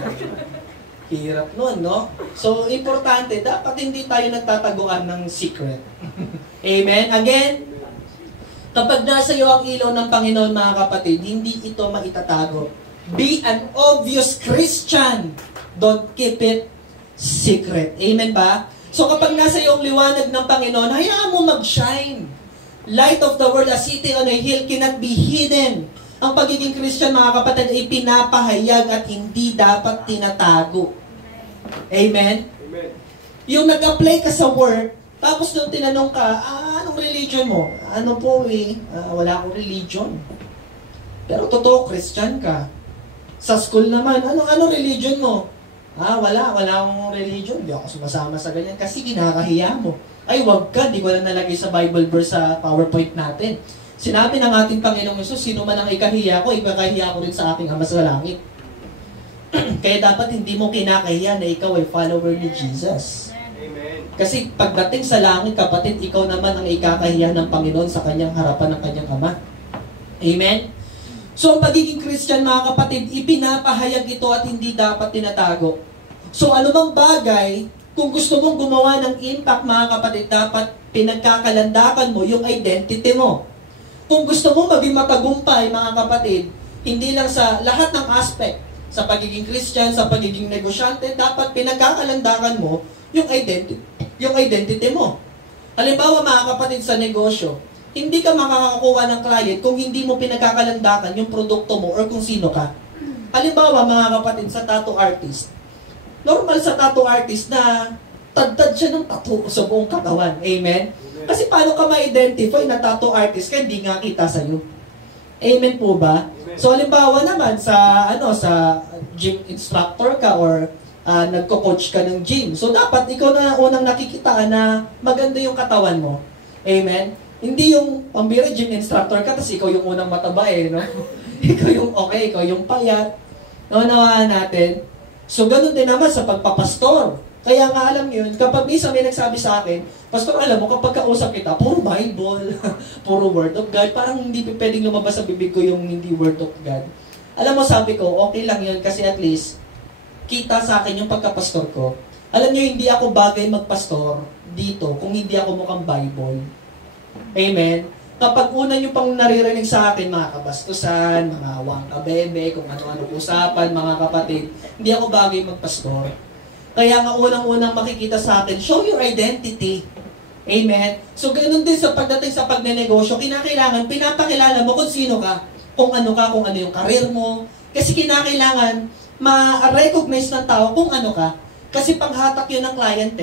Hirap nun, no? So, importante, dapat hindi tayo nagtataguan ng secret. Amen? Again, kapag nasa iyo ang ilaw ng Panginoon, mga kapatid, hindi ito maitatago. Be an obvious Christian. Don't keep it secret. Amen ba? So kapag nasa iyo ang liwanag ng Panginoon, hayaan mo mag-shine. Light of the world, a city on a hill cannot be hidden. Ang pagiging Christian, mga kapatid, ay pinapahayag at hindi dapat tinatago. Amen? Amen. Yung nag-apply ka sa work, tapos nung tinanong ka, anong religion mo? Ano po wala akong religion. Pero totoo, Christian ka. Sa school naman, ano religion mo? Wala akong religion. Hindi ako sumasama sa ganyan kasi kinakahiya mo. Ay, wag ka, di ko lang nalagay sa Bible verse sa PowerPoint natin. Sinabi ng ating Panginoong Hesus, sino man ang ikahiya ko, ipakahiya ko rin sa aking Ama sa langit. Kaya dapat hindi mo kinakahiya na ikaw ay follower ni Jesus. Amen. Kasi pagdating sa langit, kapatid, ikaw naman ang ikakahiya ng Panginoon sa kanyang harapan ng kanyang Ama. Amen? So, ang pagiging Christian, mga kapatid, ipinapahayag ito at hindi dapat tinatago. So, anumang bagay, kung gusto mong gumawa ng impact, mga kapatid, dapat pinagkakalandakan mo yung identity mo. Kung gusto mong maging matagumpay, mga kapatid, hindi lang sa lahat ng aspect, sa pagiging Christian, sa pagiging negosyante, dapat pinagkakalandakan mo yung identity mo. Halimbawa, mga kapatid, sa negosyo, hindi ka makakakuha ng client kung hindi mo pinagkakalandakan yung produkto mo or kung sino ka. Halimbawa, mga kapatid, sa tattoo artist. Normal sa tattoo artist na tad-tad siya ng tattoo sa buong katawan. Amen? Kasi paano ka ma-identify na tattoo artist ka hindi nga kita sa'yo? Amen po ba? So, halimbawa naman sa gym instructor ka or nagko-coach ka ng gym. So, dapat ikaw na unang nakikita na maganda yung katawan mo. Amen? Hindi yung pambira gym instructor ka, tapos ikaw yung unang mataba no? Ikaw yung okay, ikaw yung payat. Naunawaan natin. So, ganun din naman sa pagpapastor. Kaya nga alam yun, kapag isa may nagsabi sa akin, Pastor, alam mo, kapag kausap kita, puro Bible, puro Word of God, parang hindi pwedeng lumabas sa bibig ko yung hindi Word of God. Alam mo, sabi ko, okay lang yun kasi at least, kita sa akin yung pagkapastor ko. Alam niyo, hindi ako bagay magpastor dito kung hindi ako mukhang Bible. Amen? Kapag una nyo pang naririnig sa akin, mga kabastusan, mga wangkabebe, kung ano-ano usapan, mga kapatid, hindi ako bagay magpastor. Kaya nga unang-unang makikita sa atin, show your identity. Amen? So, ganun din sa pagdating sa pagnenegosyo, kinakailangan, pinapakilala mo kung sino ka, kung ano yung karir mo. Kasi kinakailangan, ma-recognize ng tao kung ano ka. Kasi panghatak yun ng client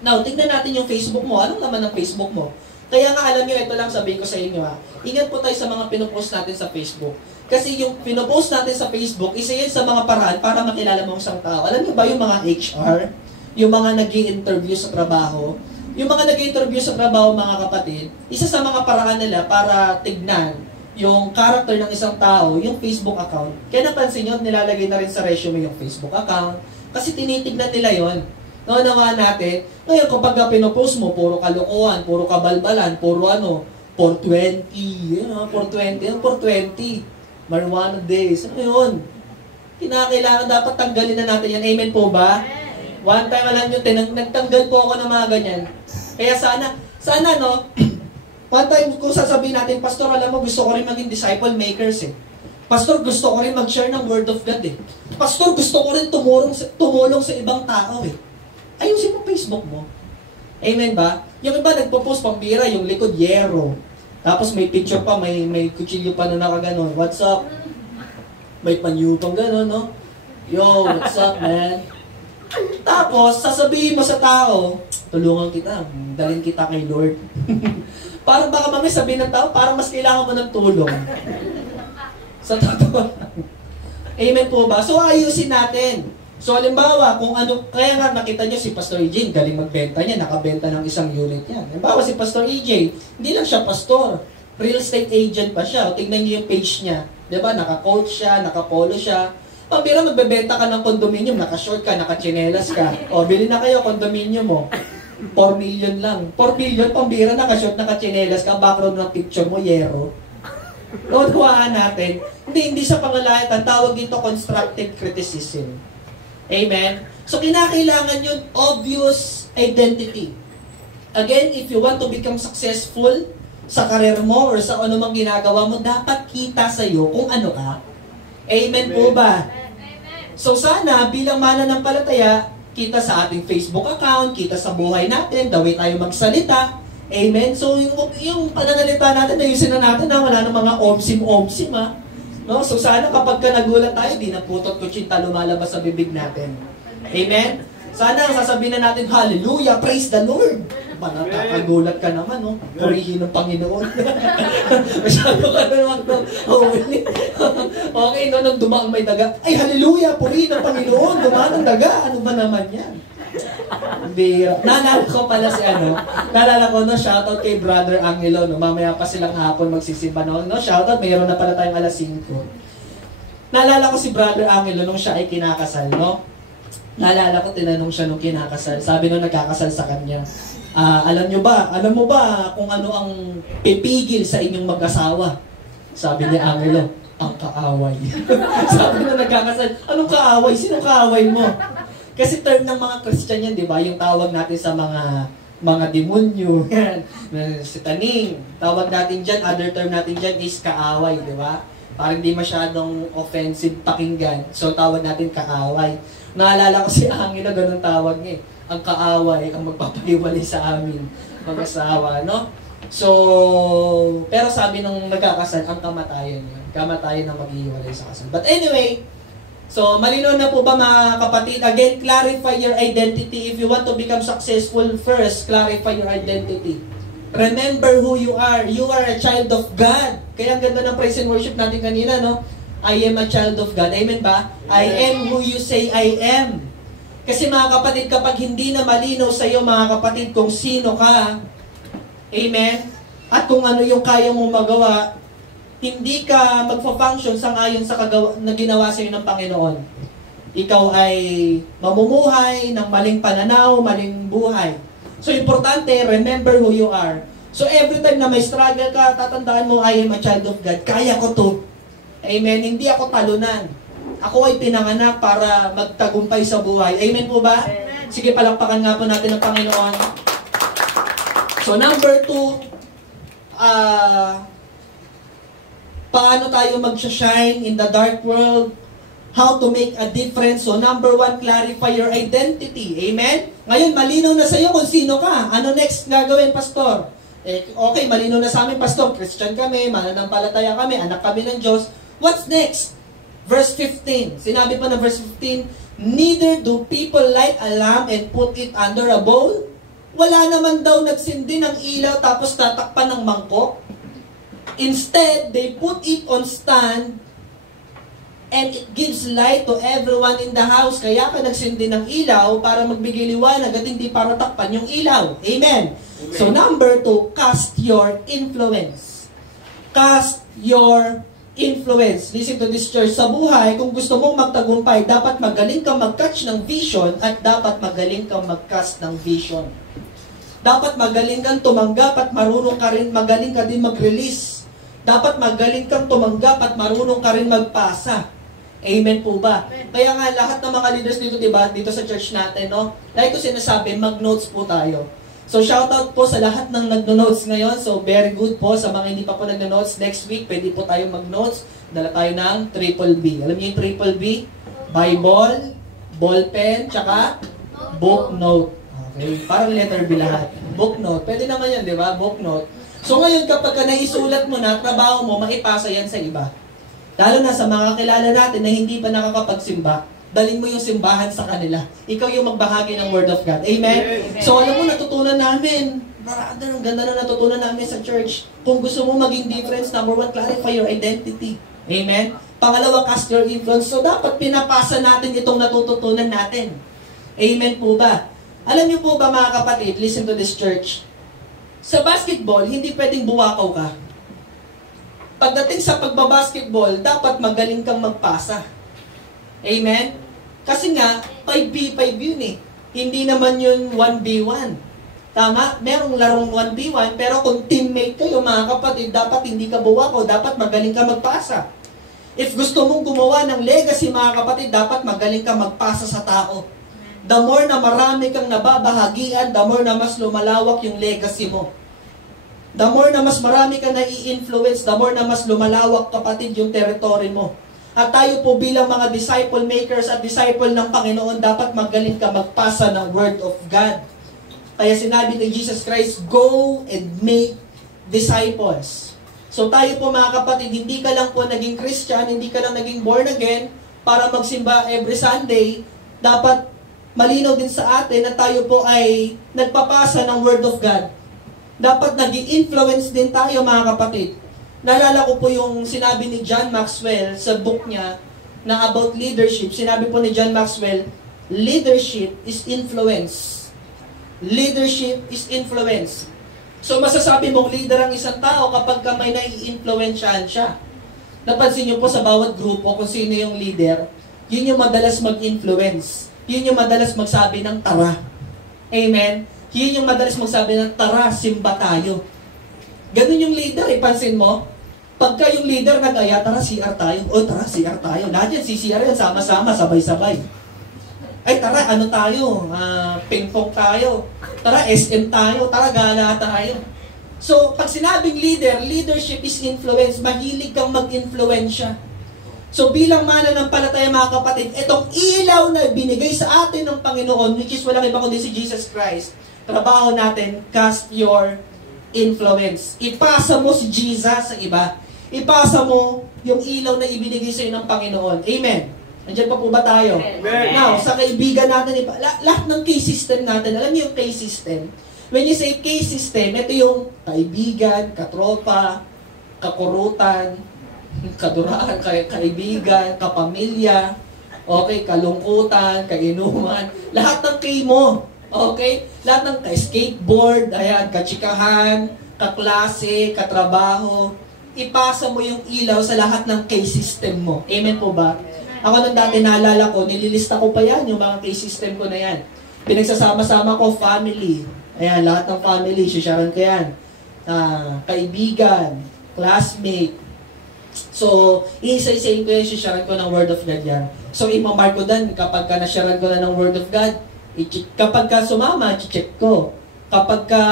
Now, tingnan natin yung Facebook mo. Anong laman ng Facebook mo? Kaya nga alam nyo, ito lang sabihin ko sa inyo Ingat po tayo sa mga pinopost natin sa Facebook. Kasi yung pinopost natin sa Facebook, isa yan sa mga paraan para makilala mo ang isang tao. Alam niyo ba yung mga HR? Yung mga nag-i-interview sa trabaho? Yung mga nag-i-interview sa trabaho, mga kapatid, isa sa mga paraan nila para tignan yung character ng isang tao, yung Facebook account. Kaya napansin nyo, nilalagay na rin sa resume yung Facebook account. Kasi tinitignan nila yon. Naunawaan natin. Ngayon, kapag pinopost mo, puro kalokohan, puro kabalbalan, puro 420, 420. Marijuana days. Ano yun? Kinakailangan dapat tanggalin na natin yan. Amen po ba? One time, alam nyo, nagtanggal po ako ng mga ganyan. Kaya sana, one time kung sasabihin natin, Pastor, alam mo, gusto ko rin maging disciple makers Pastor, gusto ko rin mag-share ng Word of God Pastor, gusto ko rin tumulong sa ibang tao Ayusin mo Facebook mo. Amen ba? Yung iba nagpo-post pambira, yung likod yero. Tapos may picture pa, may kutsilyo pa na nakaganon. What's up? May panyo pang ganon, no? Yo, what's up, man? Tapos, sasabihin mo sa tao, tulungan kita, dalhin kita kay Lord. Parang baka mami sabihin ng tao, parang mas kailangan mo ng tulong. Sa totoo. Amen po ba? So, ayusin natin. So, halimbawa, kung ano, kaya nga nakita nyo si Pastor EJ, galing magbenta niya, nakabenta ng isang unit niya. Halimbawa, si Pastor EJ, hindi lang siya pastor, real estate agent pa siya. O, tingnan niyo yung page niya. Diba? Naka-coach siya, naka-polo siya. Pambira, magbebenta ka ng condominium, naka-short ka, naka-chinelas ka. O, bili na kayo, condominium mo. 4 million lang. 4 million, pambira, naka-short, naka-chinelas ka, background ng picture mo, yero. Huwaan natin. Hindi sa pangalahit. Ang tawag dito, constructive criticism. Amen? So, kinakailangan yun, obvious identity. Again, if you want to become successful sa karir mo or sa anumang ginagawa mo, dapat kita sa'yo kung ano ka. Amen po ba? So, sana, bilang mananampalataya, kita sa ating Facebook account, kita sa buhay natin, the way tayo magsalita. Amen? So, yung pananalita natin, ayusin na natin na wala ng mga omsim-omsim, ha? No? So, sana kapag ka nagulat tayo, di na putot kutsinta lumalabas sa bibig natin. Amen? Sana sasabihin na natin, hallelujah, praise the Lord. Nakakagulat ka naman, no? Purihin ng Panginoon. Masyado ka naman, no? Okay, no? Nung dumaan may daga, ay, hallelujah, purihin ng Panginoon, dumaan ng daga. Ano ba naman yan? Naalala ko pala si naalala ko, no? Shoutout kay Brother Angelo, no? Mamaya pa silang hapon magsisimba, no? Shoutout, mayroon na pala tayong alas 5. Naalala ko si Brother Angelo nung siya ay kinakasal, no? Naalala ko, tinanong siya nung kinakasal. Sabi nung nagkakasal sa kanya, alam mo ba kung ano ang pipigil sa inyong mag-asawa? Sabi ni Angelo, ang kaaway. Sabi nung nagkakasal, anong kaaway? Sinong kaaway mo? Kasi term ng mga Christian yan, di ba? Yung tawag natin sa mga demonyo, si taning, tawag natin dyan, other term natin dyan is kaaway, di ba? Parang di masyadong offensive pakinggan, so tawag natin kaaway. Naalala ko si Angelo, ganun tawag niya eh. Ang kaaway, ang magpapahiwalay sa amin, mag-asawa, no? So, pero sabi nung nagkakasal, ang kamatayan yun. Kamatayan na maghihiwalay sa kasal. But anyway, so malinaw na po ba mga kapatid? Again, clarify your identity. If you want to become successful, first, clarify your identity. Remember who you are. You are a child of God. Kaya ang ganda ng praise and worship natin kanina, no? I am a child of God. Amen ba? I am who you say I am. Kasi mga kapatid, kapag hindi na malinaw sa iyo, mga kapatid, kung sino ka, amen, at kung ano yung kaya mong magawa, hindi ka magfa-function sangayon sa na ginawa sa iyo ng Panginoon. Ikaw ay mamumuhay ng maling pananaw, maling buhay. So, importante, remember who you are. So, every time na may struggle ka, tatandaan mo, I am a child of God. Kaya ko to. Amen. Hindi ako talunan. Ako ay pinanganak para magtagumpay sa buhay. Amen po ba? Amen. Sige, palakpakan nga po natin ang Panginoon. So, number 2, paano tayo mag-shine in the dark world? How to make a difference? So, number 1, clarify your identity. Amen? Ngayon, malinaw na sa iyo kung sino ka. Ano next gagawin, Pastor? Okay, malinaw na sa amin, Pastor. Christian kami, mananampalataya kami, anak kami ng Diyos. What's next? Verse 15. Sinabi pa na verse 15, neither do people light a lamp and put it under a bowl. Wala naman daw nagsindi ng ilaw tapos tatakpan ng mangkok. Instead, they put it on stand and it gives light to everyone in the house. Kaya ka nagsindi ng ilaw para magbigay liwanag at hindi para takpan yung ilaw. Amen. Amen. So number 2, cast your influence. Cast your influence. Listen to this, church. Sa buhay, kung gusto mong magtagumpay, dapat magaling kang mag-catch ng vision at dapat magaling kang mag-cast ng vision. Dapat magaling kang tumanggap at marunong ka rin, magaling ka din mag-release. Dapat magaling kang tumanggap at marunong ka rin magpasa. Amen po ba? Kaya nga, lahat ng mga leaders dito, diba, dito sa church natin, no? Like ko sinasabi, mag-notes po tayo. So, shoutout po sa lahat ng nagno-notes ngayon. So, very good po sa mga hindi pa po nagno-notes. Next week, pwede po tayo mag-notes. Dala tayo ng triple B. Alam niyo yung triple B? Bible, ballpen, tsaka book note. Okay? Parang letter B lahat. Book note. Pwede naman yan, di ba? Book note. So, ngayon, kapag ka naisulat mo na, trabaho mo, maipasa yan sa iba. Lalo na sa mga kilala natin na hindi pa nakakapagsimba, dalhin mo yung simbahan sa kanila. Ikaw yung magbahagi ng Word of God. Amen? Amen. So, alam mo, natutunan namin. Brother, ang ganda na natutunan namin sa church. Kung gusto mo maging difference, number 1, clarify your identity. Amen? Pangalawa, cast your influence. So, dapat pinapasa natin itong natututunan natin. Amen po ba? Alam niyo po ba, mga kapatid, listen to this, church. Sa basketball, hindi pwedeng buwakaw ka. Pagdating sa pagbabasketball, dapat magaling kang magpasa. Amen? Kasi nga, 5v5 yun eh. Hindi naman yun 1v1. Tama? Merong larong 1v1, pero kung teammate kayo, mga kapatid, dapat hindi ka buwakaw, dapat magaling ka magpasa. If gusto mong gumawa ng legacy, mga kapatid, dapat magaling ka magpasa sa tao. The more na marami kang nababahagian, the more na mas lumalawak yung legacy mo. The more na mas marami kang nai-influence, the more na mas lumalawak, kapatid, yung territory mo. At tayo po bilang mga disciple makers at disciple ng Panginoon, dapat magaling ka magpasa ng Word of God. Kaya sinabi ni Jesus Christ, go and make disciples. So tayo po mga kapatid, hindi ka lang po naging Christian, hindi ka lang naging born again para magsimba every Sunday. Dapat malinaw din sa atin na tayo po ay nagpapasa ng Word of God. Dapat nag-i-influence din tayo mga kapatid. Naalala ko po yung sinabi ni John Maxwell sa book niya na about leadership. Sinabi po ni John Maxwell, leadership is influence. Leadership is influence. So masasabi mong leader ang isang tao kapag ka may nai-influensyahan siya. Napansin niyo po sa bawat grupo kung sino yung leader, yun yung madalas mag-influence. Yun yung madalas magsabi ng tara. Amen? Yun yung madalas magsabi ng tara, simba tayo. Ganun yung leader, pansin mo? Pagka yung leader nag-aya, tara CR tayo. O tara CR tayo. Lahat yan, CCR yan, sama-sama, sabay-sabay. Ay tara, ano tayo? Ping-pong tayo. Tara, SM tayo. Tara, gala tayo. So, pag sinabing leader, leadership is influence. Mahilig kang mag-influensya. So, bilang mananampalataya mga kapatid, itong ilaw na binigay sa atin ng Panginoon, which is walang iba kundi si Jesus Christ, trabaho natin, cast your influence. Ipasa mo si Jesus sa iba. Ipasa mo yung ilaw na ibinigay sa iyo ng Panginoon. Amen. Nandiyan pa po ba tayo? Amen. Now, sa kaibigan natin, lahat ng case system natin, alam niyo yung case system? When you say case system, ito yung kaibigan, katropa, kakurutan, kaduraan, kaibigan, kapamilya, okay, kalungkutan, kainuman, lahat ng K mo, okay? Lahat ng skateboard, ayan, kachikahan, kaklase, katrabaho, ipasa mo yung ilaw sa lahat ng case system mo. Amen po ba? Ako nung dati naalala ko, nililista ko pa yan, yung mga case system ko na yan. Pinagsasama-sama ko, family. Ayan, lahat ng family, sisharan ko yan. Kaibigan, classmate. So, isa-isayin ko yan, sisharan ko ng Word of God yan. So, imamark ko din, kapag ka nasharan ko na ng Word of God, kapag ka sumama, i-check ko. Kapag ka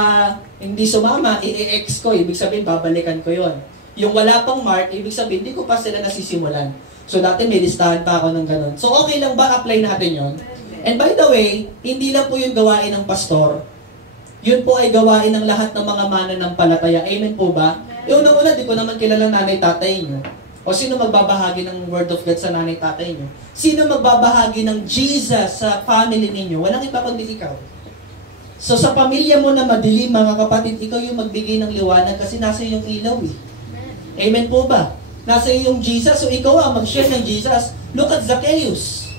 hindi sumama, i-ex ko, ibig sabihin, babalikan ko yon. Yung wala pang mark, ibig sabihin, hindi ko pa sila nasisimulan. So, dati may listahan pa ako ng ganun. So, okay lang ba apply natin yon? And by the way, hindi lang po yung gawain ng pastor. Yun po ay gawain ng lahat ng mga mananampalataya. Amen po ba? Unang-una, di ko naman kilala nanay-tatay nyo. O sino magbabahagi ng Word of God sa nanay-tatay nyo? Sino magbabahagi ng Jesus sa family ninyo? Walang iba kundi ikaw. So, sa pamilya mo na madilim, mga kapatid, ikaw yung magbigay ng liwanag kasi nasa yung ilaw eh. Amen po ba? Nasa yung Jesus, so ikaw ang mag-share ng Jesus. Look at Zacchaeus.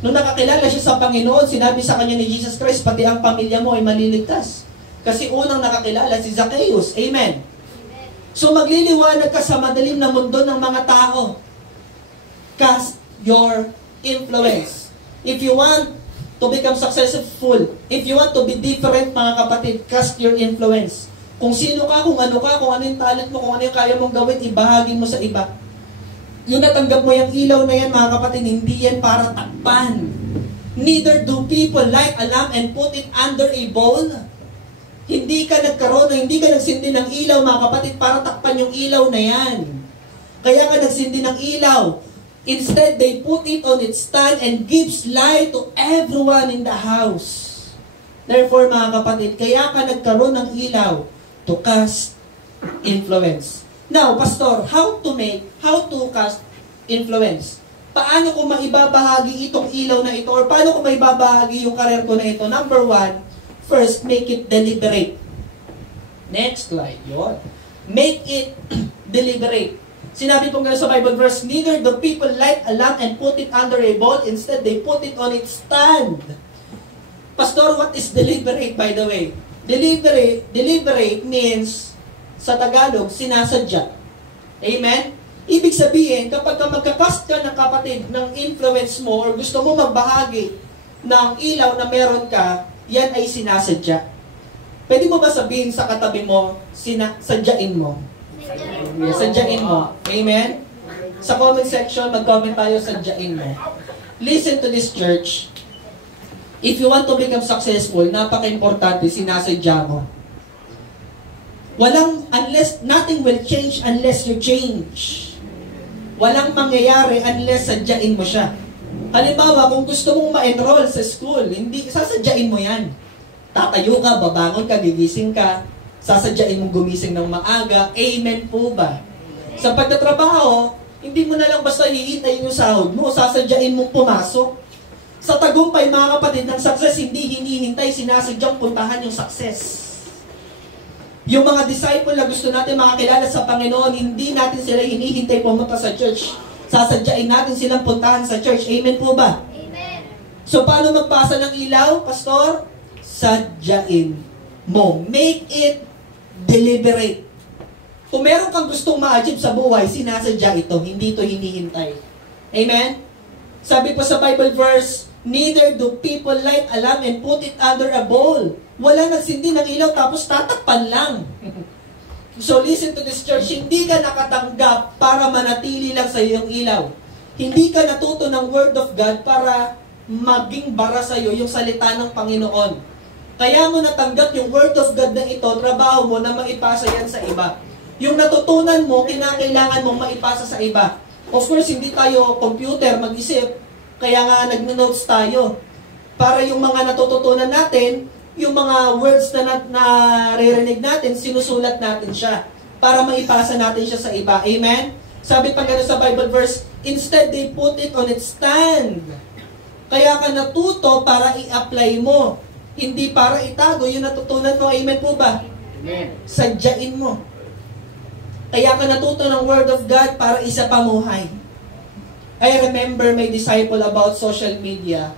Nung nakakilala siya sa Panginoon, sinabi sa kanya ni Jesus Christ, pati ang pamilya mo ay maliligtas. Kasi unang nakakilala si Zacchaeus. Amen. So magliliwanag ka sa madilim na mundo ng mga tao. Cast your influence. If you want to become successful, if you want to be different, mga kapatid, cast your influence. Kung sino ka, kung ano yung talent mo, kung ano yung kaya mong gawin, ibahagi mo sa iba. Yung natanggap mo yung ilaw na yan, mga kapatid, hindi yan para takpan. Neither do people light a lamp and put it under a bowl. Hindi ka nagkaroon, hindi ka nagsindi ng ilaw, mga kapatid, para takpan yung ilaw na yan. Kaya ka nagsindi ng ilaw. Instead, they put it on its stand and gives light to everyone in the house. Therefore, mga kapatid, kaya ka nagkaroon ng ilaw to cast influence. Now, Pastor, how to cast influence? Paano ko maibabahagi itong ilaw na ito? Or paano ko maibabahagi yung career ko na ito? Number one, first, make it deliberate. Next slide, yun. Make it deliberate. Sinabi po nga sa Bible verse, neither the people light a lamp and put it under a bowl, instead they put it on its stand. Pastor, what is deliberate, by the way? Deliberate means, sa Tagalog, sinasadya. Amen? Ibig sabihin, kapag magkakast ka ng kapatid ng influence mo or gusto mo magbahagi ng ilaw na meron ka, yan ay sinasadya. Pwede mo ba sabihin sa katabi mo, sadyain mo? Sadyain mo. Amen? Sa comment section, mag-comment tayo, sadyain mo. Listen to this, church. If you want to become successful, napaka-importante, sinasadya mo. Nothing will change unless you change. Walang mangyayari unless sadyain mo siya. Halimbawa, kung gusto mong ma-enroll sa school, hindi, sasadyain mo yan. Tatayo ka, babangon ka, gigising ka, sasadyain mong gumising ng maaga. Amen po ba? Sa pagtatrabaho, hindi mo na lang basta hihintayin yung sahod mo, sasadyain mong pumasok. Sa tagumpay, mga kapatid, ng success, hindi hinihintay, sinasadyang puntahan yung success. Yung mga disciple na gusto natin makakilala sa Panginoon, hindi natin sila hinihintay pumunta sa church. Sasadyain natin silang puntahan sa church. Amen po ba? Amen. So, paano magpasa ng ilaw, pastor? Sadyain mo. Make it deliberate. Kung meron kang gustong ma-achieve sa buhay, sinasadya ito. Hindi ito hinihintay. Amen? Sabi po sa Bible verse, neither do people light a lamp and put it under a bowl. Wala nagsindi ng ilaw tapos tatakpan lang. So listen to this, church. Hindi ka nakatanggap para manatili lang sa iyong ilaw. Hindi ka natuto ng Word of God para maging bara sa iyo yung salita ng Panginoon. Kaya mo natanggap yung Word of God na ito, trabaho mo na maipasa yan sa iba. Yung natutunan mo, kinakailangan mong maipasa sa iba. Of course, hindi tayo computer mag-isip, kaya nga nag-notes tayo. Para yung mga natututunan natin, yung mga words na naririnig natin, sinusulat natin siya. Para maipasa natin siya sa iba. Amen? Sabi pa gano'n sa Bible verse, instead they put it on its stand. Kaya ka natuto para i-apply mo. Hindi para itago yung natutunan mo. Amen po ba? Amen. Sadyain mo. Kaya ka natuto ng Word of God para isa pamuhay. I remember my disciple about social media.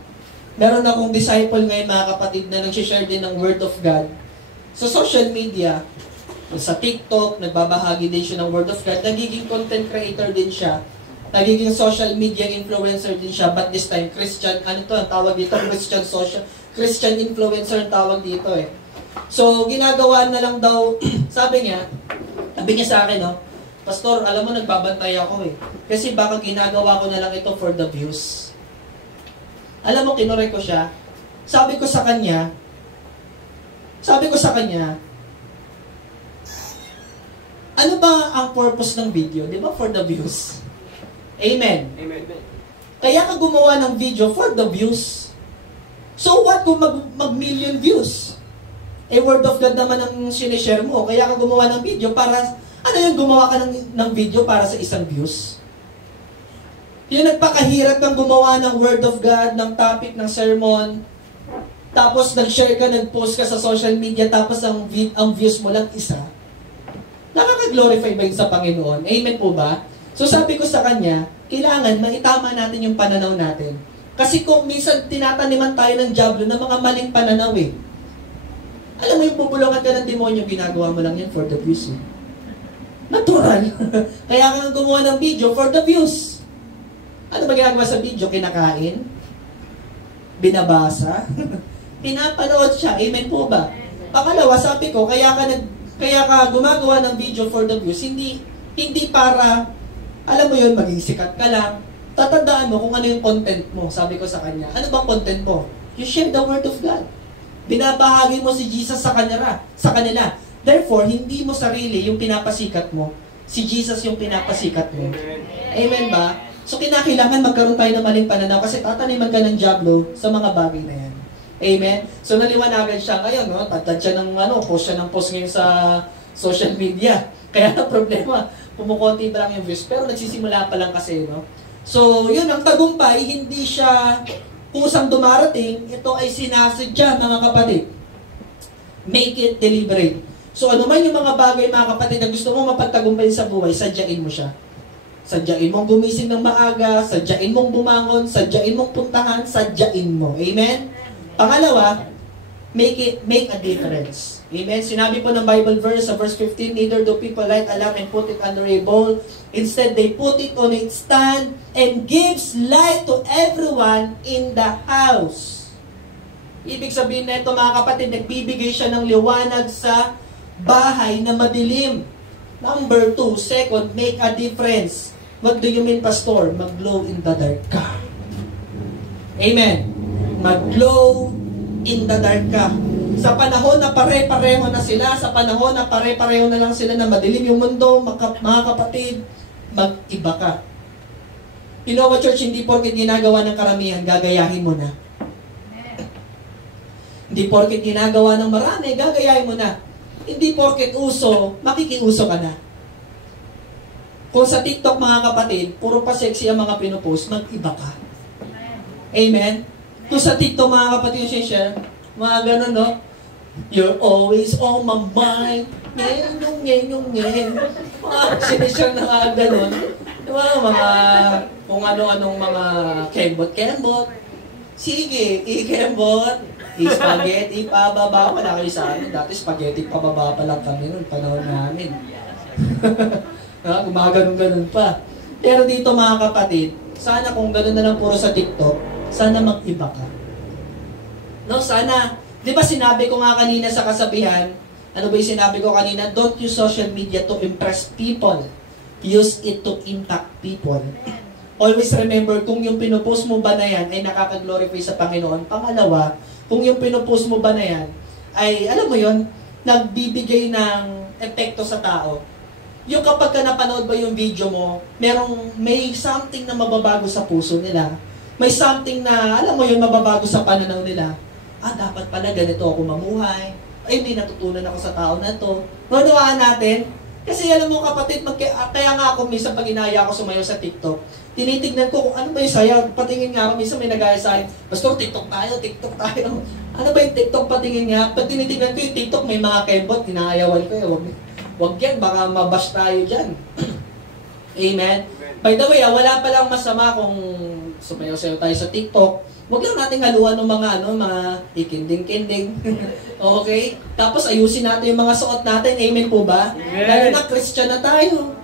Meron akong disciple ngayon, mga kapatid, na nag-share din ng Word of God. Sa social media, sa TikTok, nagbabahagi din siya ng Word of God. Nagiging content creator din siya. Nagiging social media influencer din siya. But this time, Christian, ano to, ang tawag dito? Christian influencer ang tawag dito eh. So, ginagawa na lang daw, sabi niya sa akin, no, Pastor, alam mo, nagbabantay ako eh. Kasi baka ginagawa ko na lang ito for the views. Alam mo, kinore ko siya. Sabi ko sa kanya, ano ba ang purpose ng video? Di ba for the views? Amen. Amen. Kaya ka gumawa ng video for the views. So what kung mag-million views? Word of God naman ang sinishare mo. Kaya ka gumawa ng video para, ano yung gumawa ka ng video para sa isang views? Yung nagpakahirap kang gumawa ng Word of God, ng topic, ng sermon, tapos nag-share ka, nag-post ka sa social media, tapos ang views mo lang isa, nakaka-glorify ba yun sa Panginoon? Amen po ba? So sabi ko sa kanya, kailangan maitama natin yung pananaw natin. Kasi kung minsan tinataniman tayo ng diablo ng mga maling pananaw eh. Alam mo yung bubulungan ka ng demonyo, ginagawa mo lang yan for the views eh. Natural. Kaya ka nang gumawa ng video for the views. Ano ba ginagawa sa video? Kinakain? Binabasa? Pinapanood siya. Amen po ba? Pangalawa, sabi ko, kaya ka gumagawa ng video for the views, hindi para, alam mo yun, maging sikat ka lang. Tatandaan mo kung ano yung content mo. Sabi ko sa kanya, ano bang content mo? You share the Word of God. Binabahagi mo si Jesus sa kanila. Therefore, hindi mo sarili yung pinapasikat mo. Si Jesus yung pinapasikat mo. Amen ba? So, kinakailangan magkaroon tayo ng maling pananaw kasi tataniman ka ng diablo sa mga bagay na yan. Amen? So, naliwanagan siya ngayon, no? Tatad siya ng, post siya ng post ngayon sa social media. Kaya na problema, pumukonti ba lang yung views. Pero nagsisimula pa lang kasi, no? So, yun, ang tagumpay, hindi siya kusang dumarating. Ito ay sinasadya, mga kapatid. Make it deliberate. So, ano man yung mga bagay, mga kapatid, na gusto mo mapagtagumpay sa buhay, sadyain mo siya. Sadyain mong gumising ng maaga, sadyain mong bumangon, sadyain mong puntahan, sadyain mo. Amen? Pangalawa, make a difference. Amen? Sinabi po ng Bible verse sa verse 15, neither do people light a lamp and put it under a bowl. Instead, they put it on its stand and gives light to everyone in the house. Ibig sabihin na ito, mga kapatid, nagbibigay siya ng liwanag sa bahay na madilim. Number 2, second, make a difference. What do you mean, Pastor? Mag-glow in the dark ka. Amen. Mag-glow in the dark ka. Sa panahon na pare-pareho na sila, sa panahon na pare-pareho na lang sila na madilim yung mundo, mga kapatid, mag-iba ka. You know what, church? Hindi porket ginagawa ng karamihan, gagayahin mo na. Hindi porket ginagawa ng marami, gagayahin mo na. Hindi porket uso, makikiuso ka na. Kung sa TikTok, mga kapatid, puro pa sexy ang mga pinupost, mag-iba ka. Amen? Kung sa TikTok, mga kapatid, yung share, mga ganun, no? You're always on my mind. Ngayon. Mga sinishare na mga ganun. Diba? Mga, kung ano-anong mga kembot. Sige, i-kembot. I-spaghetti, pababa. Wala kayo sa amin. Dati spaghetti, pababa pa lang kami noon, panahon namin. Gumaganon-ganon pa. Pero dito, mga kapatid, sana kung gano'n na lang puro sa TikTok, sana mag-iba ka. No, sana. Di ba sinabi ko nga kanina sa kasabihan, ano ba yung sinabi ko kanina? Don't use social media to impress people. Use it to impact people. Always remember, kung yung pinupost mo ba na yan ay nakaka-glorify sa Panginoon. Pangalawa, kung yung pinupost mo ba na yan ay, alam mo yon, nagbibigay ng epekto sa tao. Yung kapag ka napanood ba yung video mo, may something na mababago sa puso nila. May something na, alam mo yun, mababago sa pananaw nila. Dapat pala ganito ako mamuhay. Ay, may natutunan ako sa tao na to. Manuhaan natin. Kasi alam mo kapatid, kaya nga ako minsan pag inaya ako sumayaw sa TikTok, tinitignan ko kung ano ba yung sayaw. Patingin nga ako, minsan may nagaya sa akin, Pastor, TikTok tayo. Ano ba yung TikTok? Patingin nga. Pag tinitignan ko yung TikTok, may mga kembot, inaayawan ko. Wag yan, baka mabash tayo dyan. Amen? By the way, wala palang masama kung sumayaw-sayaw tayo sa TikTok. Huwag lang natin haluan ng mga ikinding-kinding. Okay? Tapos ayusin natin yung mga suot natin. Amen po ba? Lalo na Christian na tayo.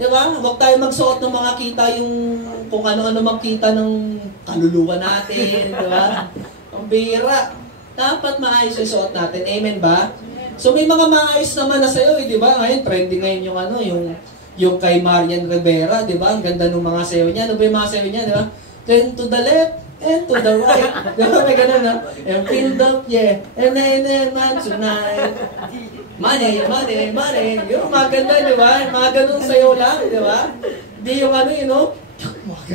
Di ba? Huwag tayo magsuot ng mga kita yung kung ano-ano makita ng kaluluwa natin. Di ba? Ang bira. Dapat maayos yung suot natin. Amen ba? So may mga maayos naman na sayo, di ba? Ngayon, trending ngayon yung kay Marian Rivera, di ba? Ang ganda ng mga sayo niya. Ano ba yung mga sayo niya, di ba? Turn to the left, and to the right. Di ba? May ganun, no? And filled up, yeah. And then, not tonight. Money. Yung mga ganda, di ba? Mga ganun sayo lang, di ba? Di yung mga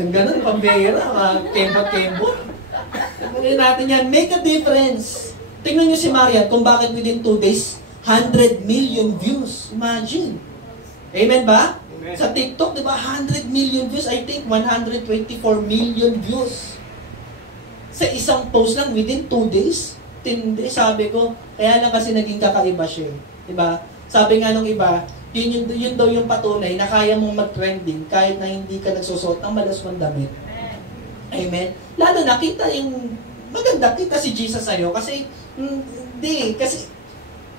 ganun, pambira, mga kembot. Tingnan natin yan. Make a difference. Tingnan nyo si Marian kung bakit within 2 days, 100 million views. Imagine. Amen ba? Amen. Sa TikTok, di ba? 100 million views. I think 124 million views. Sa isang post lang, within 2 days. Tindi, sabi ko. Kaya lang kasi naging kakaiba siya. Di ba? Sabi nga nung iba, yun daw yung patunay na kaya mong mag-trending kahit na hindi ka nagsusuot ng malas mong damit. Amen. Lalo na, kita yung maganda, kita si Jesus sa'yo. Kasi, kasi,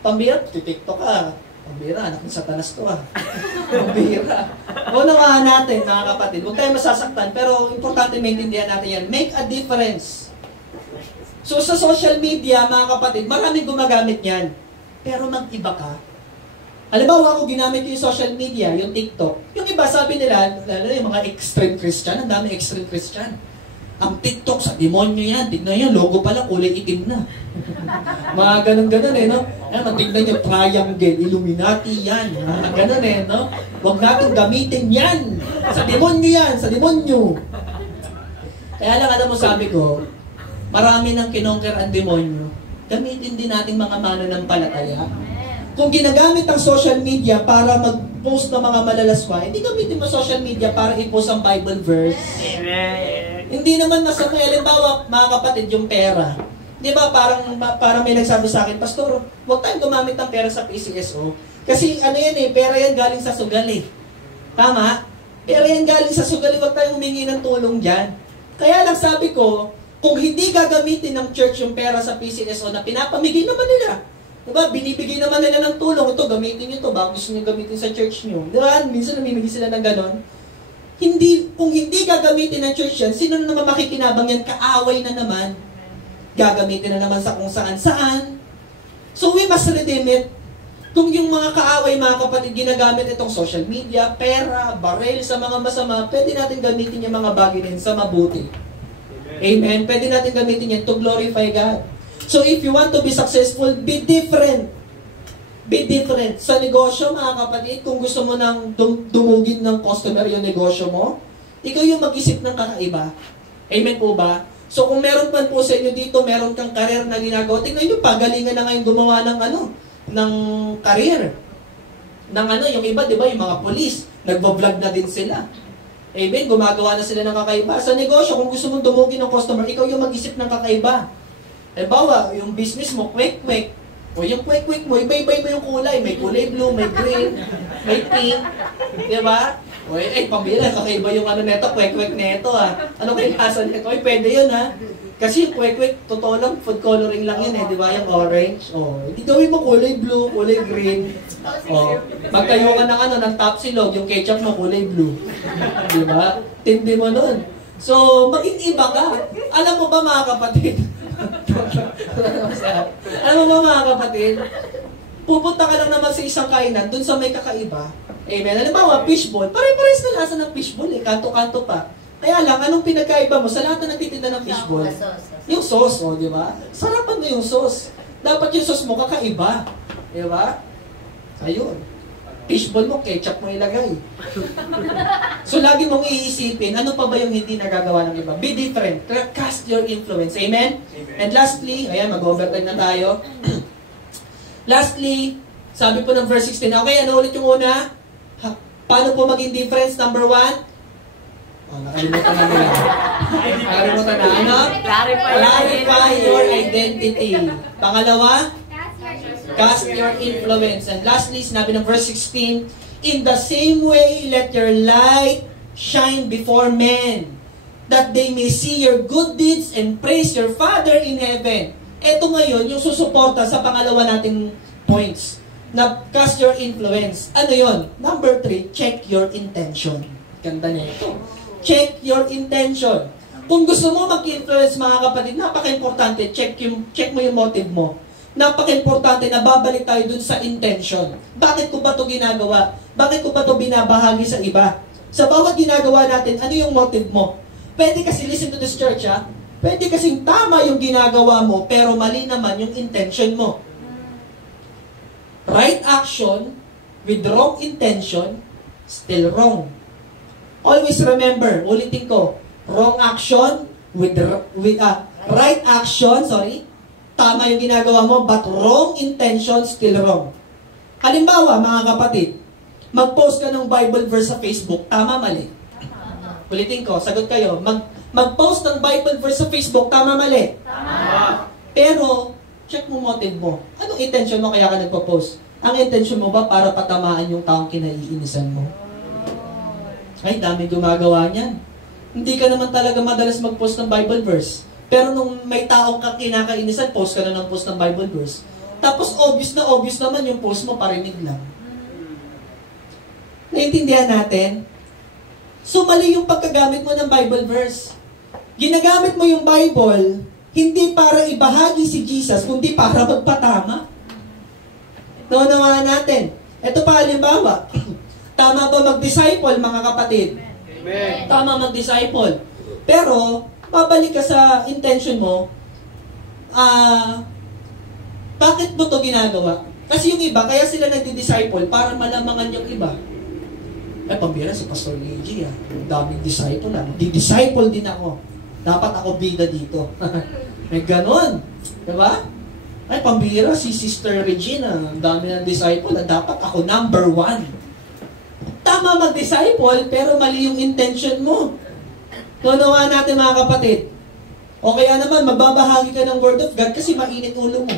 pambira, titiktok ka. Pambira, anak ng satanas to Pambira. Unawaan natin, mga kapatid, huwag tayo masasaktan, pero importante maintindihan natin yan. Make a difference. So, sa social media, mga kapatid, maraming gumagamit yan. Pero mag-iba ka. Halimbawa, ako ginamit ko yung social media, yung TikTok. Yung iba, sabi nila, lalo yung mga extreme Christian, ang dami extreme Christian. Ang TikTok, sa demonyo yan. Tignan yan, logo pala, kulay itim na. Mga ganun-ganun no? Tignan nyo, triangle, Illuminati yan. Mga ganun no? Huwag natin gamitin yan. Sa demonyo yan, sa demonyo. Kaya lang, alam mo, sabi ko, marami nang kinonquer ang demonyo. Gamitin din natin mga mananampalataya. Kung ginagamit ang social media para mag-post ng mga malalaswa, hindi gamitin mo social media para i-post ang Bible verse. Amen. Hindi naman masama. Halimbawa, mga kapatid, yung pera. Di ba, parang may nagsabi sa akin, Pastor, huwag tayong gumamit ng pera sa PCSO. Kasi pera yan galing sa sugal Tama? Pera yan galing sa sugal, huwag tayong humingi ng tulong dyan. Kaya lang sabi ko, kung hindi gagamitin ng church yung pera sa PCSO na pinapamigay naman nila, diba, binibigay naman nila ng tulong, ito, gamitin nyo ito, baka gusto nyo gamitin sa church nyo. Diba, minsan namimigay sila ng ganon. Kung hindi gagamitin ng church yan, sino na naman makikinabang yan? Kaaway na naman. Gagamitin na naman sa kung saan-saan. So we must redeem it. Kung yung mga kaaway, mga kapatid, ginagamit itong social media, pera, baril sa mga masama, pwede natin gamitin yung mga bagay na yun sa mabuti. Amen? Pwede natin gamitin yan to glorify God. So if you want to be successful, be different. Be different. Sa negosyo, mga kapatid, kung gusto mo nang dumugin ng customer yung negosyo mo, ikaw yung mag-isip ng kakaiba. Amen po ba? So kung meron man po sa inyo dito, meron kang career na ginagawa, tingnan nyo, pagalingan na ngayon gumawa ng ng career. Yung iba, di ba, yung mga police, nagbo-vlog na din sila. Amen, gumagawa na sila ng kakaiba. Sa negosyo, kung gusto mong dumugin ng customer, ikaw yung mag-isip ng kakaiba. Halimbawa, yung business mo, quick. O yung quick mo, iba-iba mo yung kulay. May kulay blue, may green, may pink. Di ba? O pambira, kakaiba yung neto, quick neto Ano kayo lasa neto? Pwede yun Kasi yung quick, totoo lang, food coloring lang yun di ba? Yung orange. Hindi gawin mo kulay blue, kulay green. Magtayo ka ng top silog, yung ketchup mo kulay blue. Di ba? Tindi mo nun. So, maging iba ka. Alam mo ba mga kapatid? Alam mo ba mga kapatid? Pupunta ka lang naman sa isang kainan, dun sa may kakaiba. Amen. Halimbawa, fishball. Pare-pares na lasa ng fishball Kanto-kanto pa. Kaya lang, anong pinagkaiba mo sa lahat na nagtitinda ng fishball? Yung sauce, di ba? Sarapan mo yung sauce. Dapat yung sauce mo kakaiba. Di ba? Ayun. Fishball mo, ketchup mo ilagay. So, lagi mong iisipin, ano pa ba yung hindi nagagawa ng iba? Be different. Cast your influence. Amen? And lastly, ayan, mag-overtime na tayo. Lastly, sabi po ng verse 16, okay, ano ulit yung una? Paano po maging difference? Number 1? Nakalimutan na nila. Nakalimutan na. Ano? Clarify your identity. Pangalawa? Cast your influence. And lastly, sinabi ng verse 16, in the same way, let your light shine before men, that they may see your good deeds and praise your Father in heaven. Ito ngayon, yung susuporta sa pangalawa nating points, na cast your influence. Ano yon? Number 3, check your intention. Ganda niya ito. Check your intention. Kung gusto mo mag-influence, mga kapatid, napaka-importante, check mo yung motive mo. Napaka-importante na babalik tayo dun sa intention. Bakit ko ba ito ginagawa? Bakit ko ba ito binabahagi sa iba? Sa bawat ginagawa natin, ano yung motive mo? Pwede kasi, listen to this church pwede kasing tama yung ginagawa mo, pero mali naman yung intention mo. Right action with wrong intention, still wrong. Always remember, ulitin ko, wrong action with right action, tama yung ginagawa mo, but wrong intention, still wrong. Halimbawa, mga kapatid, mag-post ka ng Bible verse sa Facebook, tama, mali? Ulitin ko, sagot kayo, mag-post ng Bible verse sa Facebook, tama, mali? Tama. Pero, check mo motive mo. Anong intention mo kaya ka nagpo-post? Ang intention mo ba para patamaan yung taong kinaiinisan mo? Ay, dami gumagawa niyan. Hindi ka naman talaga madalas mag-post ng Bible verse. Pero nung may taong kinakainisan, post ka na ng post ng Bible verse. Tapos obvious naman yung post mo, parinig lang. Naintindihan natin? So mali yung pagkagamit mo ng Bible verse. Ginagamit mo yung Bible, hindi para ibahagi si Jesus, kundi para magpatama. Naunawaan natin. Ito pa halimbawa. Tama ba mag-disciple, mga kapatid? Amen. Tama mag-disciple. Pero, babalik ka sa intention mo, bakit mo to ginagawa? Kasi yung iba, kaya sila nagdi-disciple para malamangan yung iba. Pambira si Pastor Luigi, daming disciple Di-disciple din ako. Dapat ako bida dito. May ganon. Diba? Pambira si Sister Regina, dami ng disciple, dapat ako number 1. Tama mag-disciple, pero mali yung intention mo. Tunawaan natin, mga kapatid. O kaya naman, magbabahagi ka ng Word of God kasi mainit ulo mo.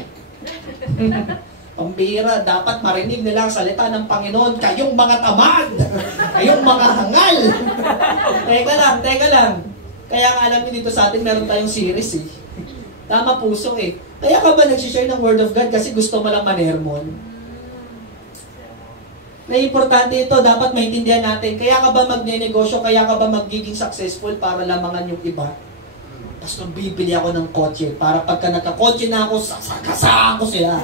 Pambira, dapat marinig nila ang salita ng Panginoon, kayong mga tamad, kayong mga hangal. Teka lang. Kaya nga alam niyo dito sa atin, meron tayong series Tama puso Kaya ka ba nagsishare ng Word of God kasi gusto mo lang manermon? Na importante ito, dapat maintindihan natin. Kaya ka ba magnenegosyo, kaya ka ba magiging successful para lamangan yung iba? Pastor, bibili ako ng kotse para pagka nagka-kotse na ako, sasakasaan ko sila.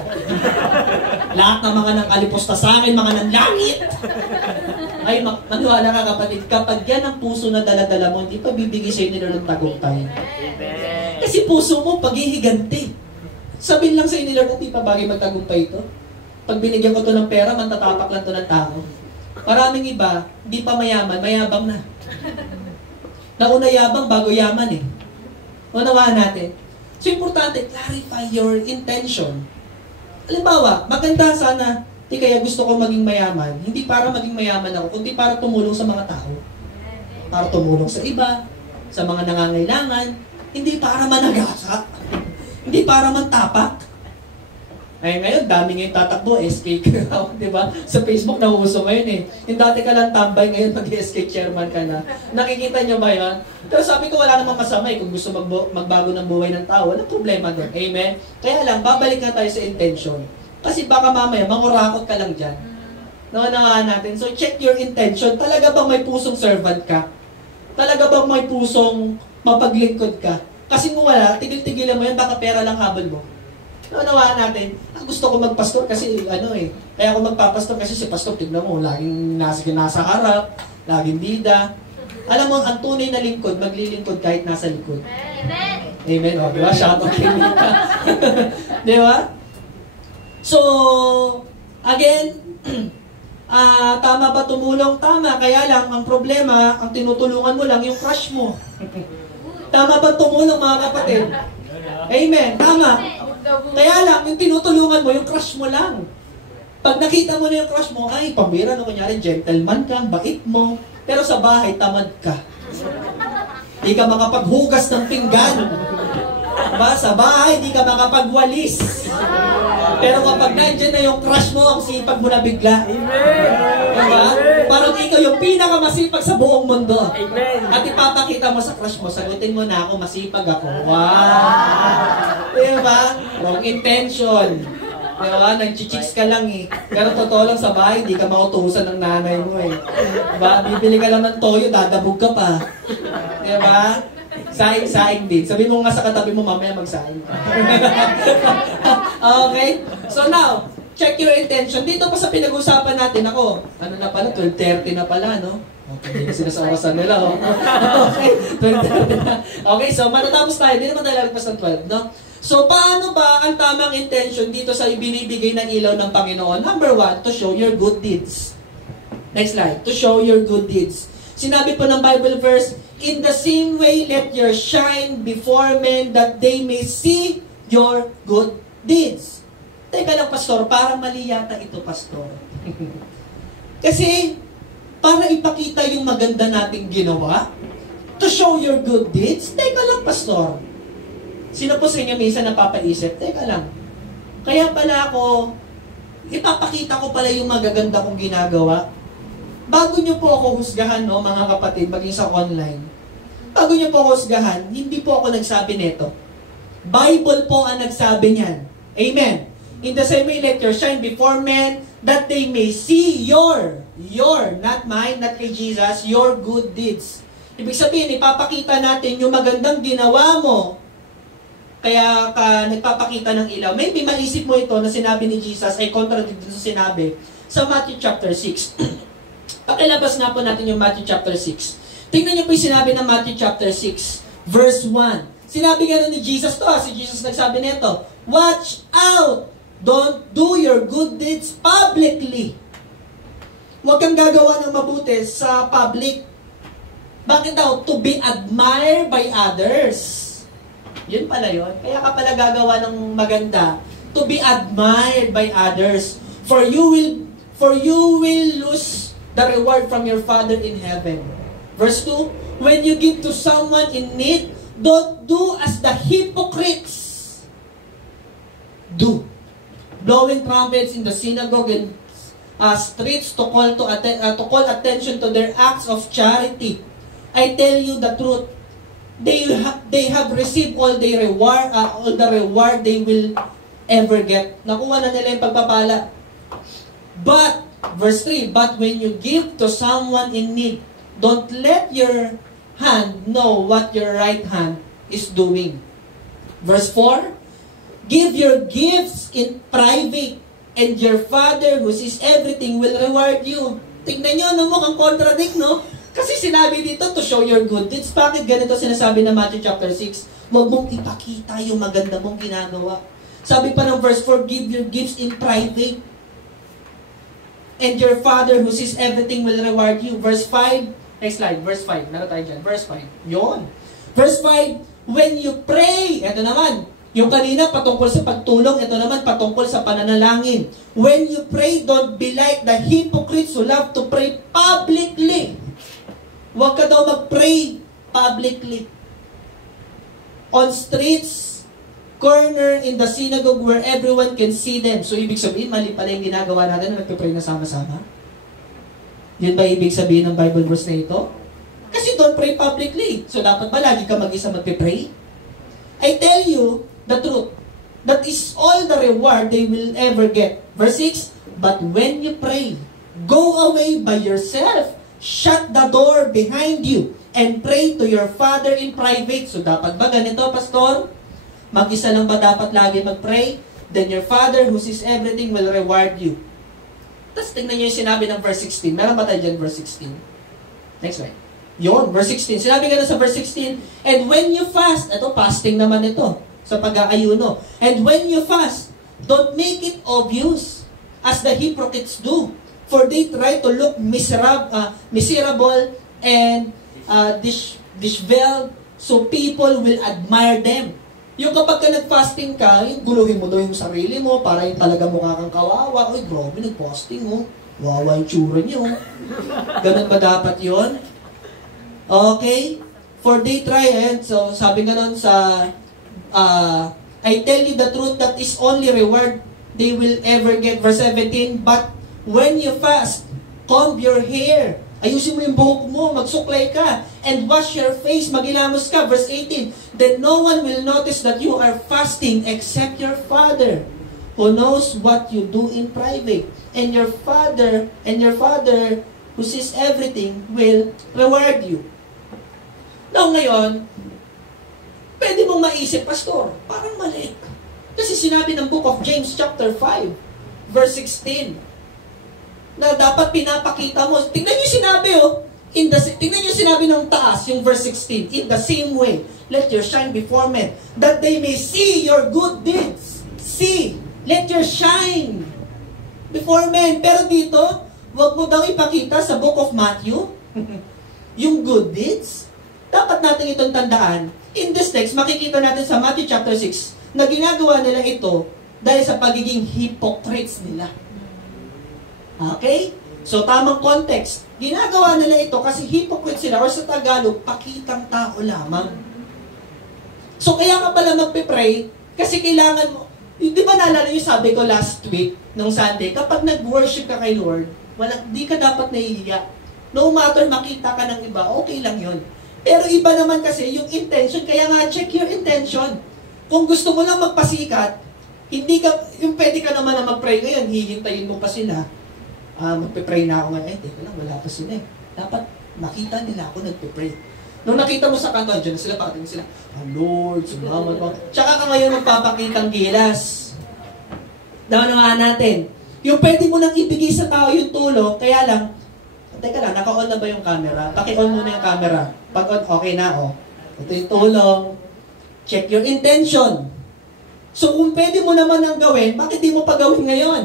Lahat ng mga nang alipusta sa akin, mga nang langit. Ay, maniwala ka kapatid, kapag yan ang puso na dala-dala mo, hindi pa bibigay sa'yo ni Lord ng tagumpay. Kasi puso mo, paghihiganti. Sabihin lang sa'yo ni Lord, hindi pa bagay magtagumpay ito. Pag binigyan ko to ng pera, mantatapak lang to ng tao. Maraming iba, hindi pa mayaman, mayabang na. Nauna yabang bago yaman eh. Unawaan natin. So, importante, clarify your intention. Halimbawa, maganda sana, di kaya gusto ko maging mayaman. Hindi para maging mayaman ako, kundi para tumulong sa mga tao. Para tumulong sa iba, sa mga nangangailangan. Hindi para managasa. Hindi para mantapak. Ay, ngayon, dami ngayon tatakbo, SK crowd, di ba? Sa Facebook, nauuso ngayon eh. Yung dati ka lang tambay, ngayon mag-SK chairman ka na. Nakikita nyo ba yan? Pero sabi ko, wala namang masama eh. Kung gusto magbago ng buhay ng tao, walang problema doon. Amen? Kaya lang, babalik na tayo sa intention. Kasi baka mamaya, mangurakot ka lang dyan. Naunawaan natin. So, check your intention. Talaga bang may pusong servant ka? Talaga bang may pusong mapaglingkod ka? Kasi kung wala, tigil-tigilan mo yan, baka pera lang habol mo. Naunawaan natin, gusto ko magpastor kasi kaya ako magpapastor kasi si pastor, tignan mo, laging nasa harap, laging bida. Alam mo, ang tunay na lingkod, maglilingkod kahit nasa likod. Amen! Amen, o, di ba? Shout out kay Mika. Di ba? So, again, tama ba tumulong? Tama, kaya lang, ang problema, ang tinutulungan mo lang, yung crush mo. Tama ba tumulong, mga kapatid? Amen, tama. Kaya lang, yung tinutulungan mo, yung crush mo lang. Pag nakita mo na yung crush mo, ay, pambira no, kunyari, gentleman ka, bait mo, pero sa bahay, tamad ka. Di ka makapaghugas ng pinggan. Diba? Sa bahay, di ka makapagwalis. Pero kapag nandiyan na yung crush mo, ang sipag mo na bigla. Amen! Diba? Parang ikaw yung pinakamasipag sa buong mundo. Amen! At ipapakita mo sa crush mo, sagutin mo na ako, masipag ako. Wow! Diba? Wrong intention. Diba? Nag-chicks ka lang eh. Pero totoo lang sa bahay, di ka mautusan ng nanay mo eh. Diba? Bibili ka lang ng toyo, dadabog ka pa. Diba? Saing-saing din. Sabi mo nga sa katabi mo, mamaya magsaing ka. Okay? So now, check your intention. Dito pa sa pinag-usapan natin, ako, ano na pala, 12:30 na pala, no? Okay, hindi sila sa orasan nila, oh. Okay, 12:30 na. Okay, so matatapos tayo. Hindi naman nalalagpas ng 12, no? So, paano ba ang tamang intention dito sa ibinibigay ng ilaw ng Panginoon? Number 1, to show your good deeds. Next slide. To show your good deeds. Sinabi po ng Bible verse, in the same way, let your shine before men that they may see your good deeds. Teka lang, pastor, parang mali yata ito, pastor. Kasi, para ipakita yung maganda nating ginawa, to show your good deeds, teka lang, pastor. Sino po sa inyo minsan napapaisip? Teka lang. Kaya pala ako, ipapakita ko pala yung magaganda kong ginagawa. Bago nyo po ako husgahan, no, mga kapatid, maging sa online. Bago nyo po ako husgahan, hindi po ako nagsabi nito. Bible po ang nagsabi niyan. Amen. In the same way, let your shine before men, that they may see your, not mine, not kay Jesus, your good deeds. Ibig sabihin, ipapakita natin yung magandang ginawa mo. Kaya ka nagpapakita ng ilaw. Maybe maisip mo ito na sinabi ni Jesus ay contradict sa sinabi sa Matthew chapter 6. Pakilabas nga po natin yung Matthew chapter 6. Tingnan niyo po yung sinabi ng Matthew chapter 6, verse 1. Sinabi nga ni Jesus to, si Jesus nagsabi nito, watch out! Don't do your good deeds publicly. Huwag kang gagawa ng mabuti sa public. Bakit daw? To be admired by others. Yun pala yun. Kaya ka pala gagawa ng maganda. To be admired by others. For you will lose the reward from your Father in heaven. Verse 2, when you give to someone in need, don't do as the hypocrites do. Blowing trumpets in the synagogue and streets to call attention to their acts of charity. I tell you the truth. They have received all the reward they will ever get. Nakuha na nila yung pagpapala. But, verse 3, but when you give to someone in need, don't let your hand know what your right hand is doing. Verse 4, give your gifts in private, and your Father who sees everything will reward you. Tignan nyo, no, mukhang contradict, no? Kasi sinabi dito to show your good deeds. Bakit ganito sinasabi na Matthew chapter 6? Huwag mong ipakita yung maganda mong ginagawa. Sabi pa ng verse 4, give your gifts in private, and your Father who sees everything will reward you. Verse 5, next slide, verse 5. Meron tayo dyan, verse 5. Yun. Verse 5, when you pray, eto naman, yung kanina patungkol sa pagtulong, ito naman patungkol sa pananalangin. When you pray, don't be like the hypocrites who love to pray publicly. Huwag ka daw mag-pray publicly. On streets, corner, in the synagogue where everyone can see them. So, ibig sabihin, mali pala yung ginagawa natin na nagpipray na sama-sama? Yun ba ibig sabihin ng Bible verse na ito? Kasi don't pray publicly. So, dapat ba lagi ka mag-isa magpipray? I tell you the truth. That is all the reward they will ever get. Verse 6, but when you pray, go away by yourself, shut the door behind you, and pray to your Father in private. So dapat ba ganito, Pastor? Mag-isa lang ba dapat lagi mag-pray? Then your Father who sees everything will reward you. Tapos tingnan niyo yung sinabi ng verse 16. Meron ba tayo dyan verse 16? Next slide. Yun, verse 16. Sinabi ka na sa verse 16, and when you fast, ito, fasting naman ito, sa pag-aayuno. And when you fast, don't make it obvious, as the hypocrites do. For they try to look miserable and disheveled, so people will admire them. Yung kapag ka nag-fasting ka, yung guluhin mo daw yung sarili mo, para yung talaga mukha kang kawawa. Uy, grabe, nag-fasting, oh. Wawa yung tsura niyo. Ganun ba dapat yun? Okay? For they try, and so sabi nga nun sa I tell you the truth, that is only reward they will ever get. Verse 17, but when you fast, comb your hair. Ayusin mo yung buhok mo, magsuklay ka, and wash your face, magilamos ka. Verse 18, then no one will notice that you are fasting except your Father, who knows what you do in private. And your Father who sees everything will reward you. Now ngayon, pwede mong maisip, Pastor, parang mali. Kasi sinabi ng book of James chapter 5, verse 16, na dapat pinapakita mo. Tingnan niyo sinabi, oh. Tingnan niyo sinabi ng taas, yung verse 16. In the same way, let your shine before men, that they may see your good deeds. See, let your shine before men. Pero dito, wag mo daw ipakita sa book of Matthew, yung good deeds. Dapat natin itong tandaan. In this text, makikita natin sa Matthew chapter 6, na ginagawa nila ito dahil sa pagiging hypocrites nila. Okay? So, tamang context. Ginagawa nila ito kasi hypocrite sila, or sa Tagalog, pakitang tao lamang. So, kaya ka pala magpipray, kasi kailangan mo, di ba naalala yung sabi ko last week, nung Sunday, kapag nag-worship ka kay Lord, di ka dapat nahihiya. No matter makita ka ng iba, okay lang yun. Pero iba naman kasi yung intention, kaya nga check your intention. Kung gusto mo lang magpasikat, hindi ka, yung pwede ka naman na mag-pray ngayon, hihintayin mo pa sila. Magpe-pray na ako ngayon. Teka lang, wala pa sila eh. Dapat makita nila ako nagpe-pray. Nung nakita mo sa kanto, dyan na sila, pakating sila, Lord, salamat po. Tsaka ka ngayon magpapakitang gilas. Daw-nawa natin. Yung pwede mo nang ibigay sa tao yung tulong, kaya lang, teka lang, naka-on na ba yung camera? Paki-on muna yung camera. Pag-on, okay na, oh. Ito yung tulong. Check your intention. So, kung pwede mo naman ang gawin, bakit di mo pa gawin ngayon?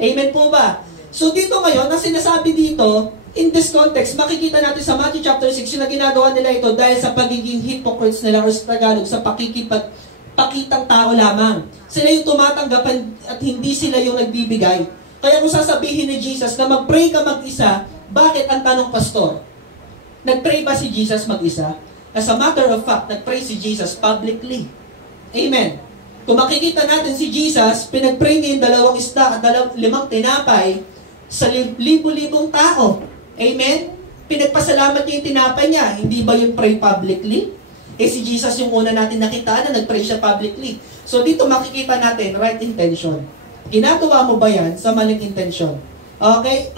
Amen po ba? So, dito ngayon, na sinasabi dito, in this context, makikita natin sa Matthew chapter 6, yung na ginagawa nila ito dahil sa pagiging hypocrites nila, or sa Tagalog, sa pakitang tao lamang. Sila yung tumatanggapan at hindi sila yung nagbibigay. Kaya kung sasabihin ni Jesus na mag-pray ka mag-isa, bakit ang tanong, Pastor? Nag-pray ba si Jesus mag-isa? As a matter of fact, nag-pray si Jesus publicly. Amen. Kung makikita natin si Jesus, pinag-pray niya yung 2 isda at 5 tinapay sa libo-libong tao. Amen? Pinagpasalamat niya yung tinapay niya. Hindi ba yung pray publicly? Si Jesus yung una natin nakita na nag-pray siya publicly. So dito makikita natin, right intention. Ginagawa mo ba yan sa maling intention? Okay?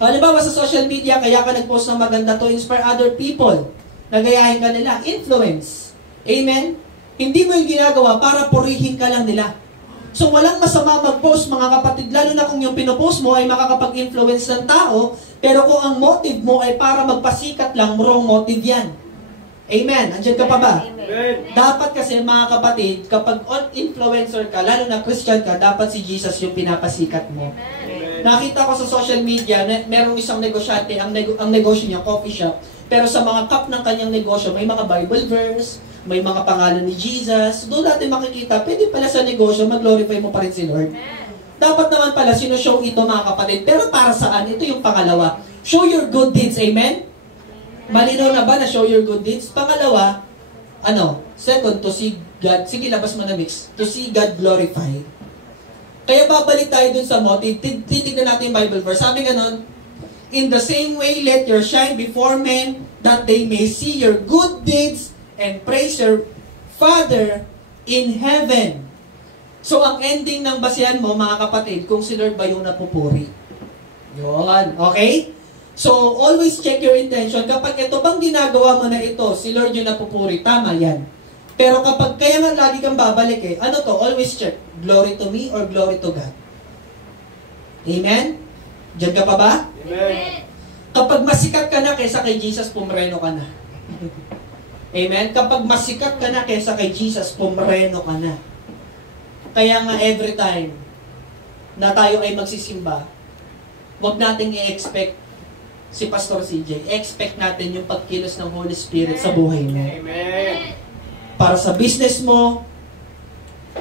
Halimbawa sa social media, kaya ka nag-post ng maganda to inspire other people. Nagayahin ka nila. Influence. Amen? Hindi mo yung ginagawa para purihin ka lang nila. So walang masama mag-post mga kapatid, lalo na kung yung pinopost mo ay makakapag-influence ng tao, pero kung ang motive mo ay para magpasikat lang, wrong motive yan. Amen? Andiyan ka pa ba? Amen. Dapat kasi mga kapatid, kapag influencer ka, lalo na Christian ka, dapat si Jesus yung pinapasikat mo. Amen. Nakita ko sa social media, merong isang negosyante, ang negosyo niya, coffee shop, pero sa mga cup ng kanyang negosyo, may mga Bible verse, may mga pangalan ni Jesus. Doon natin makikita, pwede pala sa negosyo, mag-glorify mo pa rin si Lord. Dapat naman pala, sinushow ito mga kapatid. Pero para saan? Ito yung pangalawa. Show your good deeds. Amen? Malinaw na ba na show your good deeds? Pangalawa, second, to see God. Sige, labas mo na mix. To see God glorified. Kaya babalik tayo dun sa motive. Titignan natin yung Bible verse. Sabi nga nun, in the same way, let your shine before men, that they may see your good deeds and praise your Father in heaven. So, ang ending ng basihan mo, mga kapatid, kung si Lord ba yung napupuri. Yun. Okay? So, always check your intention. Kapag ito bang ginagawa mo na ito, si Lord yung napupuri, tama yan. Pero kapag kaya nga lagi kang babalik always check. Glory to me or glory to God? Amen? Diyan ka pa ba? Amen. Kapag masikat ka na kaysa kay Jesus, pumreno ka na. Amen? Kapag masikat ka na kaysa kay Jesus, pumreno ka na. Kaya nga every time na tayo ay magsisimba, huwag nating i-expect si Pastor CJ. Expect natin yung pagkilos ng Holy Spirit sa buhay mo. Amen. Para sa business mo,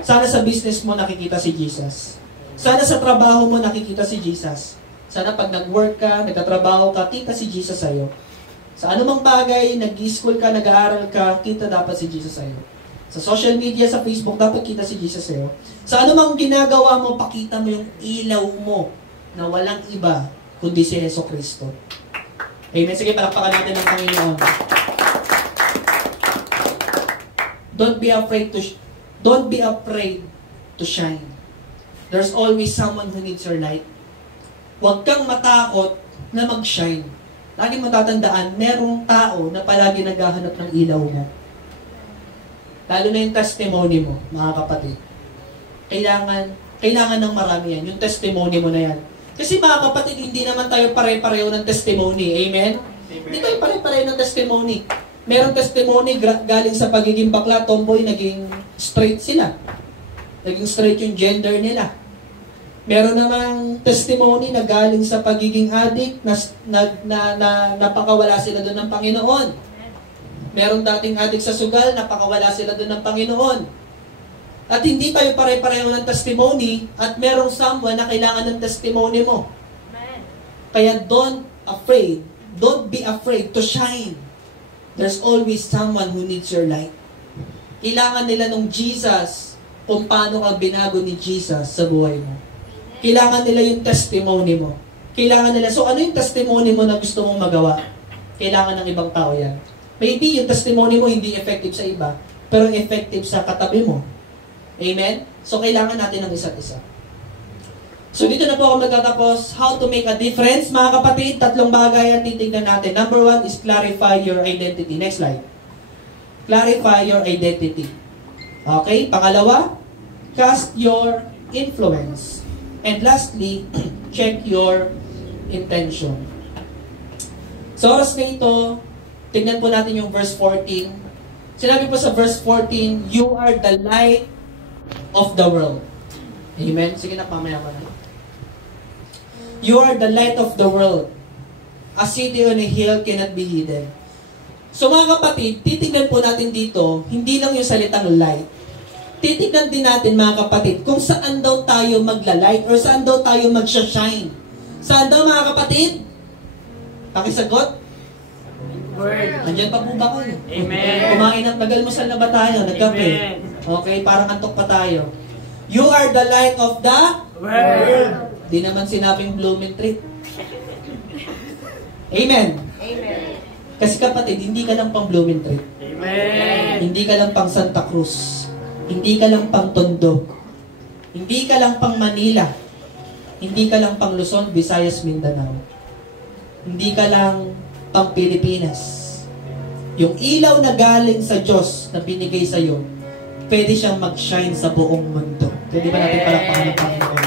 sana sa business mo nakikita si Jesus. Sana sa trabaho mo nakikita si Jesus. Sana pag nag-work ka, nagtatrabaho ka, kita si Jesus sa'yo. Sa anumang bagay, nag-school ka, nag-aaral ka, kita dapat si Jesus sa'yo. Sa social media, sa Facebook, dapat kita si Jesus sa'yo. Sa anumang ginagawa mo, pakita mo yung ilaw mo na walang iba kundi si Yeso Cristo. Amen. Sige, palakpakan natin ng Panginoon. Don't be afraid to shine. There's always someone who needs your light. Huwag kang matakot na mag-shine. Lagi mo tatandaan, merong tao na palagi naghahanap ng ilaw mo. Lalo na yung testimony mo, mga kapatid. Kailangan ng marami yan. Yung testimony mo na yan. Kasi mga kapatid, hindi naman tayo pare-pareho ng testimony. Amen? Hindi tayo pare-pareho ng testimony. Merong testimony galing sa pagiging bakla, tomboy, naging straight sila. Naging straight yung gender nila. Meron namang testimony na galing sa pagiging addict, na napakawala sila doon ng Panginoon. Meron dating addict sa sugal, napakawala sila doon ng Panginoon. At hindi tayo pare-pareho ng testimony, at merong someone na kailangan ng testimony mo. Kaya don't be afraid to shine. There's always someone who needs your light. Kailangan nila nung Jesus, kung paano ka binago ni Jesus sa buhay mo. Kailangan nila yung testimony mo. Kailangan nila, so ano yung testimony mo na gusto mong magawa? Kailangan ng ibang tao yan. Maybe yung testimony mo hindi effective sa iba, pero effective sa katabi mo. Amen? So kailangan natin ng isa't isa. So dito na po ako magtatapos. How to make a difference, mga kapatid. 3 bagay ang titignan natin. Number 1 is clarify your identity. Next slide. Clarify your identity. Okay? Pangalawa, cast your influence. And lastly, check your intention. Sa oras na ito, tingnan po natin yung verse 14. Sinabi po sa verse 14, you are the light of the world. Amen? Sige na, pamaya ko na. You are the light of the world. A city on a hill cannot be hidden. So mga kapatid, titignan po natin dito, hindi lang yung salitang light. Titignan din natin mga kapatid, kung saan daw tayo magla-light or saan daw tayo mag-shine. Saan daw mga kapatid? Pakisagot? Word. Nandiyan pa po ba kayo? Amen. Kumain at nagalmusal na ba tayo? Nagkape? Amen. Okay, parang antok pa tayo. You are the light of the Word. Di naman sinabing blooming tree. Amen. Amen. Kasi kapatid, hindi ka lang pang blooming tree. Amen. Hindi ka lang pang Santa Cruz. Hindi ka lang pang Tondo. Hindi ka lang pang Manila. Hindi ka lang pang Luzon, Visayas, Mindanao. Hindi ka lang pang Pilipinas. yung ilaw na galing sa Diyos na binigay sa iyo, pwede siyang mag-shine sa buong mundo. Pwede ba natin palakpakan ng Panginoon?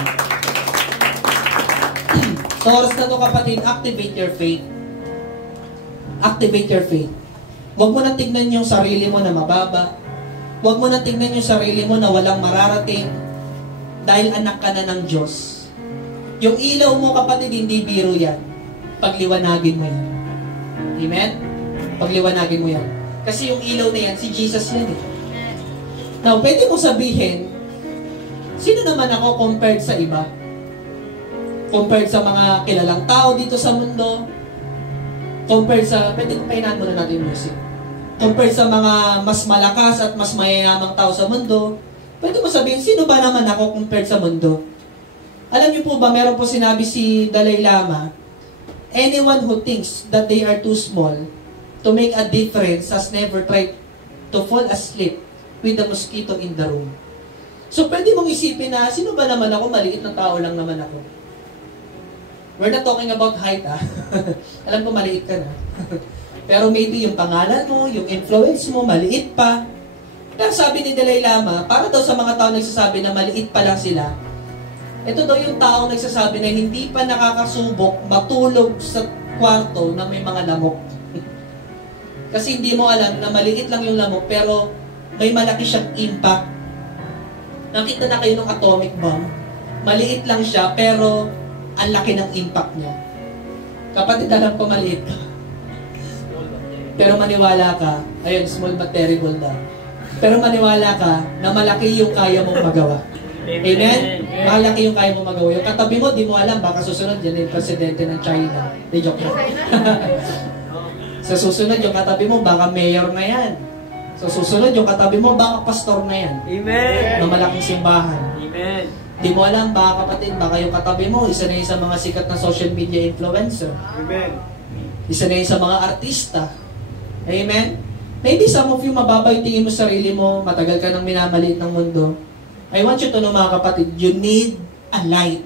Sa oras na to, kapatid, activate your faith. Activate your faith. Huwag mo nang tignan yung sarili mo na mababa. Huwag mo nang tignan yung sarili mo na walang mararating dahil anak ka na ng Diyos. Yung ilaw mo, kapatid, hindi biro yan. Pagliwanagin mo yan. Amen? Pagliwanagin mo yan. Kasi yung ilaw na yan, si Jesus yan eh. Now, pwede mo sabihin, sino naman ako compared sa iba? Compared sa mga kilalang tao dito sa mundo? Compared sa, pwede pahinaan muna natin yung music. Compared sa mga mas malakas at mas mayayamang tao sa mundo, pwede mo sabihin, sino ba naman ako compared sa mundo? Alam niyo po ba, meron po sinabi si Dalai Lama, anyone who thinks that they are too small to make a difference has never tried to fall asleep with the mosquito in the room. So, pwede mong isipin na, sino ba naman ako? Maliit na tao lang naman ako. We're not talking about height, ah. Alam ko, maliit ka na. Pero maybe yung pangalan mo, yung influence mo, maliit pa. Pero sabi ni Dalai Lama, para daw sa mga tao nagsasabi na maliit pa lang sila, ito daw yung taong nagsasabi na hindi pa nakakasubok matulog sa kwarto na may mga lamok. Kasi hindi mo alam na maliit lang yung lamok, pero may malaki siyang impact. Nakita na kayo ng atomic bomb. Maliit lang siya, pero ang laki ng impact niya. Kapatid, alam ko maliit ka. Pero maniwala ka, ayun, small but terrible daw. Pero maniwala ka na malaki yung kaya mong magawa. Amen? Malaki yung kaya mong magawa. Yung katabi mo, di mo alam, baka susunod yan yung presidente ng China. Di joke lang. Sa susunod, yung katabi mo, baka mayor na yan. Sa susunod, yung katabi mo, baka pastor na yan. Amen. Na malaking simbahan. Amen. Di mo alam, baka kapatid, baka yung katabi mo, isa na yun sa mga sikat na social media influencer. Amen. Isa na yun sa mga artista. Amen? Maybe some of you, mababa yung tingin mo sa sarili mo, matagal ka nang minamaliit ng mundo. I want you to know, mga kapatid, you need a light.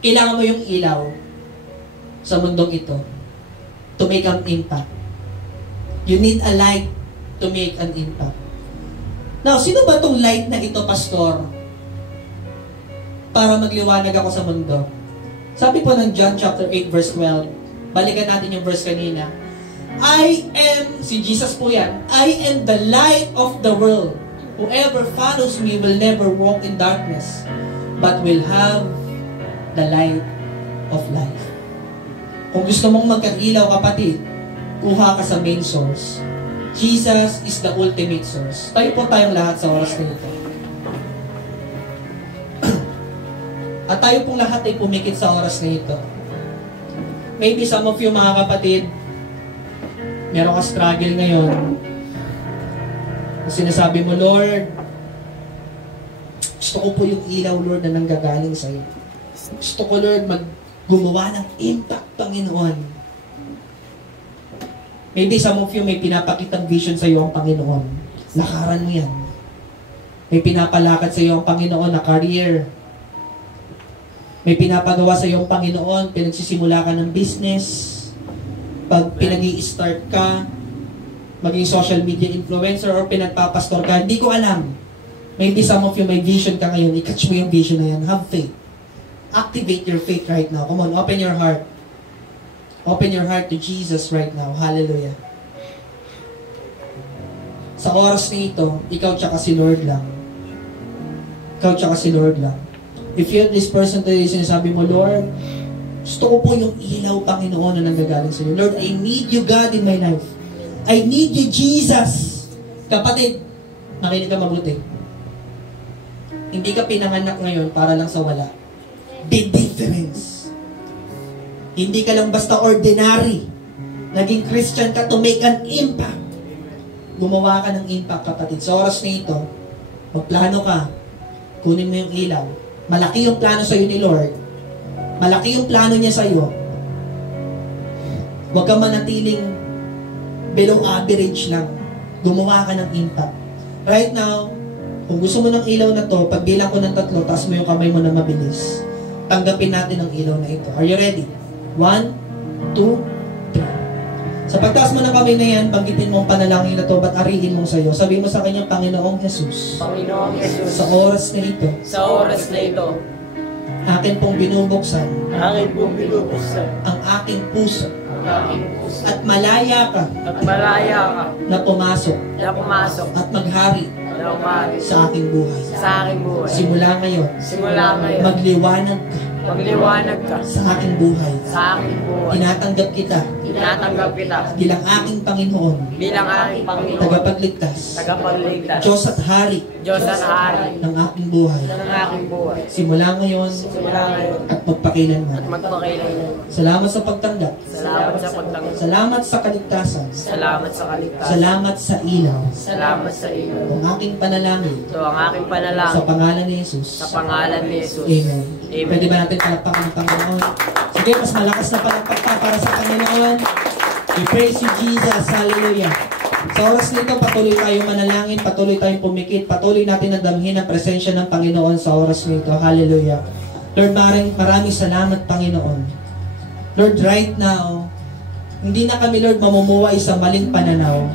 Kailangan mo yung ilaw sa mundong ito to make an impact. You need a light to make an impact. Now, sino ba itong light na ito, Pastor? Para magliwanag ako sa mundo. Sabi po ng John chapter 8 verse 12, balikan natin yung verse kanina. I am, si Jesus po yan, I am the light of the world. Whoever follows me will never walk in darkness, but will have the light of life. Kung gusto mong magkailaw, kapatid, kuha ka sa main source. Jesus is the ultimate source. Tayo po tayong lahat sa oras na ito. At tayo pong lahat ay pumikit sa oras na ito. Maybe some of you, mga kapatid, meron ka struggle ngayon. Sinasabi mo, Lord, gusto ko po yung ilaw, Lord, na nanggagaling sa'yo. Gusto ko, Lord, gumawa ng impact, Panginoon. Maybe some of you may pinapakitang vision sa iyo ang Panginoon. Lakaran mo yan. May pinapalakad sa iyo ang Panginoon na career. May pinapagawa sa iyo ang Panginoon, pinagsisimula ka ng business. Pag pinag-i-start ka, maging social media influencer or pinagpapastor ka, hindi ko alam. Maybe some of you may vision ka ngayon, i-catch mo yung vision na yan. Have faith. Activate your faith right now. Come on, open your heart. Open your heart to Jesus right now. Hallelujah. Sa oras na ito, ikaw tsaka si Lord lang. Ikaw tsaka si Lord lang. If you have this person today, sinasabi mo, Lord, gusto ko po yung ilaw, Panginoon, na nanggagaling sa iyo. Lord, I need you, God, in my life. I need you, Jesus. Kapatid, makinig ka mabuti. Hindi ka pinanganak ngayon para lang sa wala. The difference. Hindi ka lang basta ordinary. Naging Christian ka to make an impact. Gumawa ka ng impact, kapatid. Sa oras na ito, magplano ka. Kunin mo yung ilaw. Malaki yung plano sa iyo ni Lord. Malaki yung plano niya sa iyo. Huwag kang manatiling below average lang. Gumawa ka ng impact. Right now, kung gusto mo ng ilaw na to, pag bilang ko ng 3, taas mo yung kamay mo na mabilis. Tanggapin natin ang ilaw na ito. Are you ready? 1, 2, 3. Sa pagtaas mo ng kamay na yan, banggitin mo ang panalangin na to, ba't arihin mo sa iyo? Sabihin mo sa kanya, Panginoong Jesus, Panginoong Jesus, sa oras na ito, sa oras na ito, akin pong binubuksan aking pong binubuksan ang aking puso ang aking puso at malaya ka at malaya ka na pumasok na pumasok at maghari na umari sa aking buhay. sa aking buhay. Simula ngayon, Simula ngayon, magliwanag ka magliwanag ka sa aking buhay. sa aking buhay. Tinatanggap kita Tinatanggap kita bilang aking Panginoon, bilang aking Panginoon, tagapagligtas, tagapagligtas, Diyos at Hari Diyos at Hari ng aking buhay. ng aking buhay. Simula ngayon Simula ngayon at magpakilanman. at magpakailanman. Salamat sa pagtanggap. Salamat sa pagtanggap. Salamat sa kaligtasan. Salamat sa kaligtasan. Salamat sa ilaw. Salamat sa iyo. Ang aking panalangin Ito ang aking sa panalangin pangalan ni Jesus. sa pangalan ni Jesus. Amen. Amen. Pwede ba natin palakpakan ng Panginoon? Sige, mas malakas na palakpak pa para sa Panginoon. We praise you, Jesus. Hallelujah. Sa oras nito, patuloy tayong manalangin, patuloy tayong pumikit, patuloy natin na damhin ang presensya ng Panginoon sa oras nito. Hallelujah. Lord, maraming salamat, Panginoon. Lord, right now, hindi na kami, Lord, mamumuhay sa maling pananaw.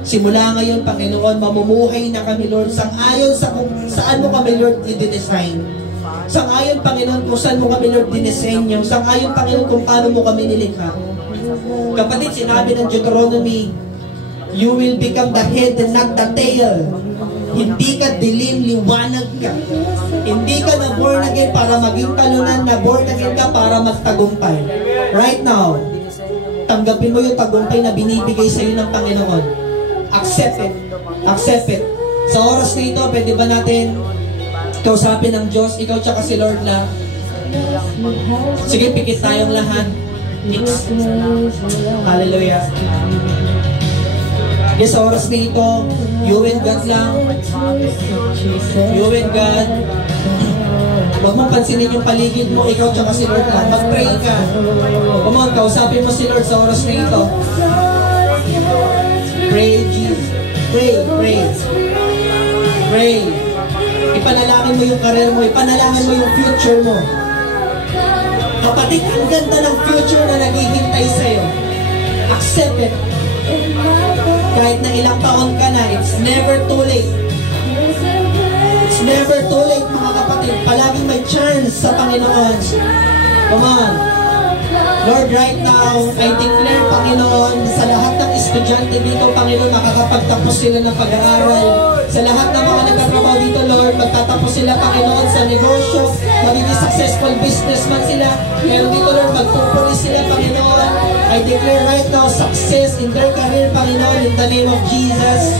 Simula ngayon, Panginoon, mamumuhay na kami, Lord, sang-ayon sa kung saan mo kami, Lord, i-design. Sang-ayon, Panginoon, kung saan mo kami, Lord, dinisenyo. Sang-ayon, Panginoon, kung paano mo kami nilikha. Kapatid, sinabi ng Deuteronomy, you will become the head and not the tail. Hindi ka dilim, liwanag ka. Hindi ka na born again para maging talunan, na born again ka para magtagumpay. Right now, tanggapin mo yung tagumpay na binibigay sa iyo ng Panginoon. Accept it. Accept it. Sa oras na ito, pwede ba natin kausapin ng Diyos, ikaw tsaka si Lord na, sige, pikit tayong lahat. Hallelujah. Yes, sa oras na ito, you and God lang. You and God. Huwag mong pansinin yung paligid mo, ikaw tsaka si Lord lang. Mag-pray ka. Come on, kausapin mo si Lord sa oras na ito. Pray, Jesus. Pray, pray. Pray. Ipanalangin mo yung career mo, ipanalangin mo yung future mo. Kapatid, ang ganda ng future na naghihintay sa'yo. Accept it. Kahit na ilang taon ka na, it's never too late. It's never too late, mga kapatid. Palaging may chance sa Panginoon. Come on. Lord, right now, I declare, Panginoon, sa lahat ng estudyante dito, Panginoon, makakapagtapos sila ng pag-aaral. Sa lahat ng mga nagtatrabaho dito, Lord, magtatapos sila, Panginoon, sa negosyo, magiging successful businessman sila. Meron dito, Lord, magpupulis sila, Panginoon. I declare right now, success in their career, Panginoon, in the name of Jesus.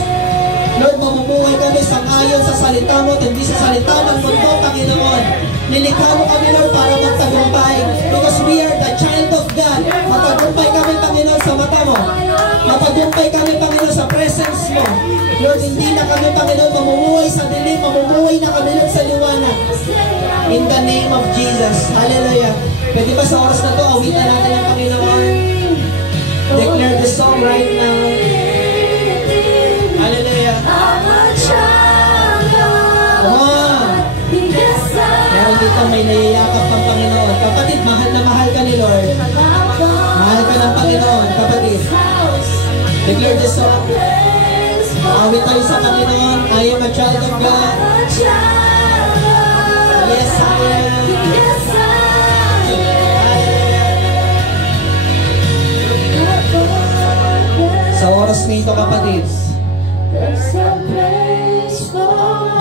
Lord, mamumuhay kami sang-ayon sa salita mo, hindi sa salita ng mundo, Panginoon. Nilikha mo kami, Lord, para magtagumpay. Because we are the child of God. Matagumpay kami, Panginoon, sa mata mo. Matagumpay kami, Panginoon, sa presence mo. Lord, hindi na kami, Panginoon, mamumuhay sa dilim, mamumuhay na kami, Lord, sa liwanag. In the name of Jesus. Hallelujah. Pwede ba sa oras na to, awitan natin ang Panginoon? Declare the song right now. Hallelujah. Come on. Meron dito may nayayakap ng Panginoon. Kapatid, mahal na mahal ka ni Lord. Mahal ka ng Panginoon, kapatid. Declare the song. Awit tayo sa Panginoon. I am a child of God. Yes, I am. Sa oras nito, kapatid,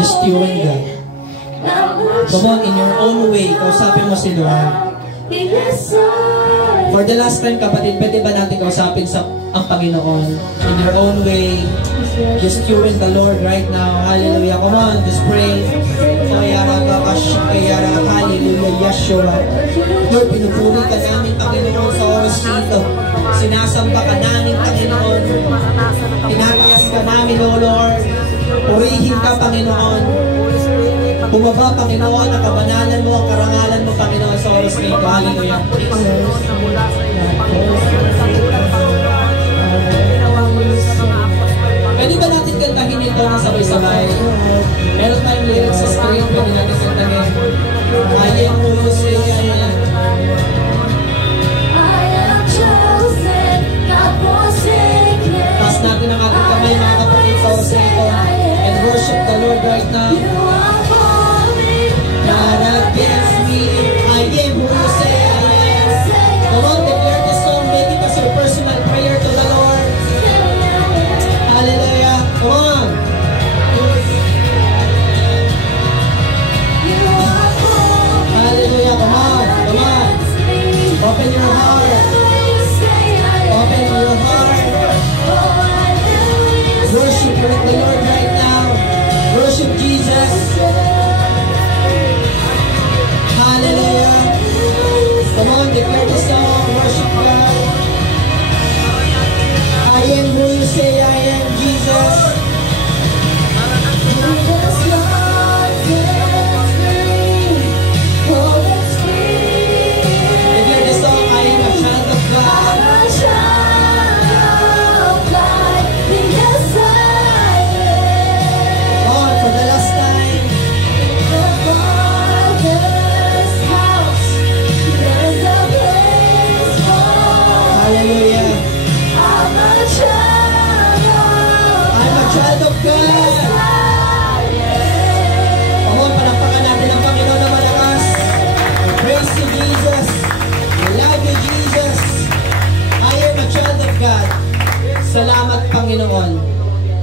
just you and God. Come on, in your own way, kausapin mo si Lord. For the last time, kapatid, pwede ba natin kausapin ang Panginoon? In your own way, just you and the Lord right now. Hallelujah. Come on, just pray. Hallelujah, Yeshua. Lord, pinupuri ka namin, Panginoon, sa oras nito. Sinasamba ka namin, Panginoon. Tinataas ka namin, O Lord. Purihin ka, Panginoon. Bumaba, Panginoon, ang kabanalan mo, ang karangalan mo, Panginoon, sa oras nito. Hallelujah. Pwede ba natin kantahin ito ng sabay-sabay? Meron tayong lyrics sa screen, pwede natin kantahin. I am who you say I am. I am chosen, God was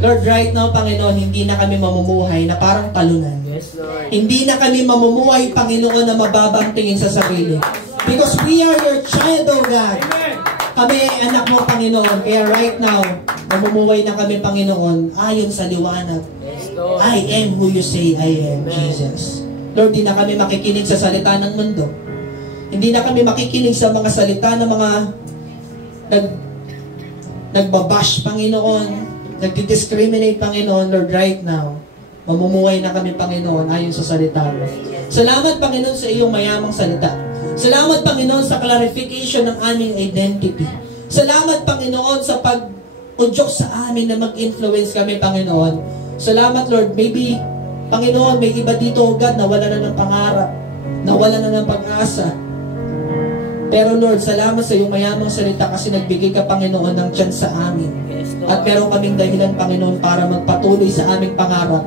Lord, right now, Panginoon, hindi na kami mamumuhay na parang talunan. Yes, Lord. Hindi na kami mamumuhay, Panginoon, na mababang tingin sa sarili. Because we are your child, O God. Kami ay anak mo, Panginoon. Kaya right now, mamumuhay na kami, Panginoon, ayon sa liwanag. Yes, Lord. I am who you say I am, Amen. Jesus. Lord, di na kami makikinig sa salita ng mundo. Hindi na kami makikinig sa mga salita ng mga nagbabash, Panginoon, nagdi-discriminate, Panginoon. Lord, right now, mamumuhay na kami, Panginoon, ayon sa salita mo. Salamat, Panginoon, sa iyong mayamang salita. Salamat, Panginoon, sa clarification ng aming identity. Salamat, Panginoon, sa pag-udyok sa amin na mag-influence kami, Panginoon. Salamat, Lord. Maybe, Panginoon, may iba dito, O God, na wala na ng pangarap, na wala na ng pag-asa. Pero Lord, salamat sa iyong mayamang salita kasi nagbigay ka, Panginoon, ng chance sa amin. Yes, Lord. At meron kaming dahilan, Panginoon, para magpatuloy sa aming pangarap.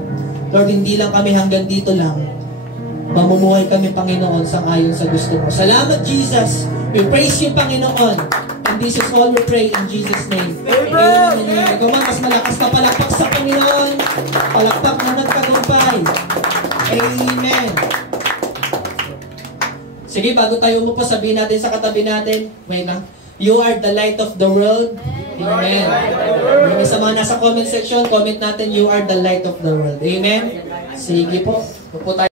Lord, hindi lang kami hanggang dito lang. Mamumuhay kami, Panginoon, sang-ayon sa gusto mo. Salamat, Jesus. We praise you, Panginoon. And this is all we pray in Jesus' name. Amen. Amen. Kung mas malakas na palakpak sa Panginoon, palakpak na nagtagumpay. Amen. Sige, bago tayo umupo, sabihin natin sa katabi natin, wait lang, you are the light of the world. Amen. Amen. Sa mga nasa comment section, comment natin, you are the light of the world. Amen. Sige po. Upo tayo.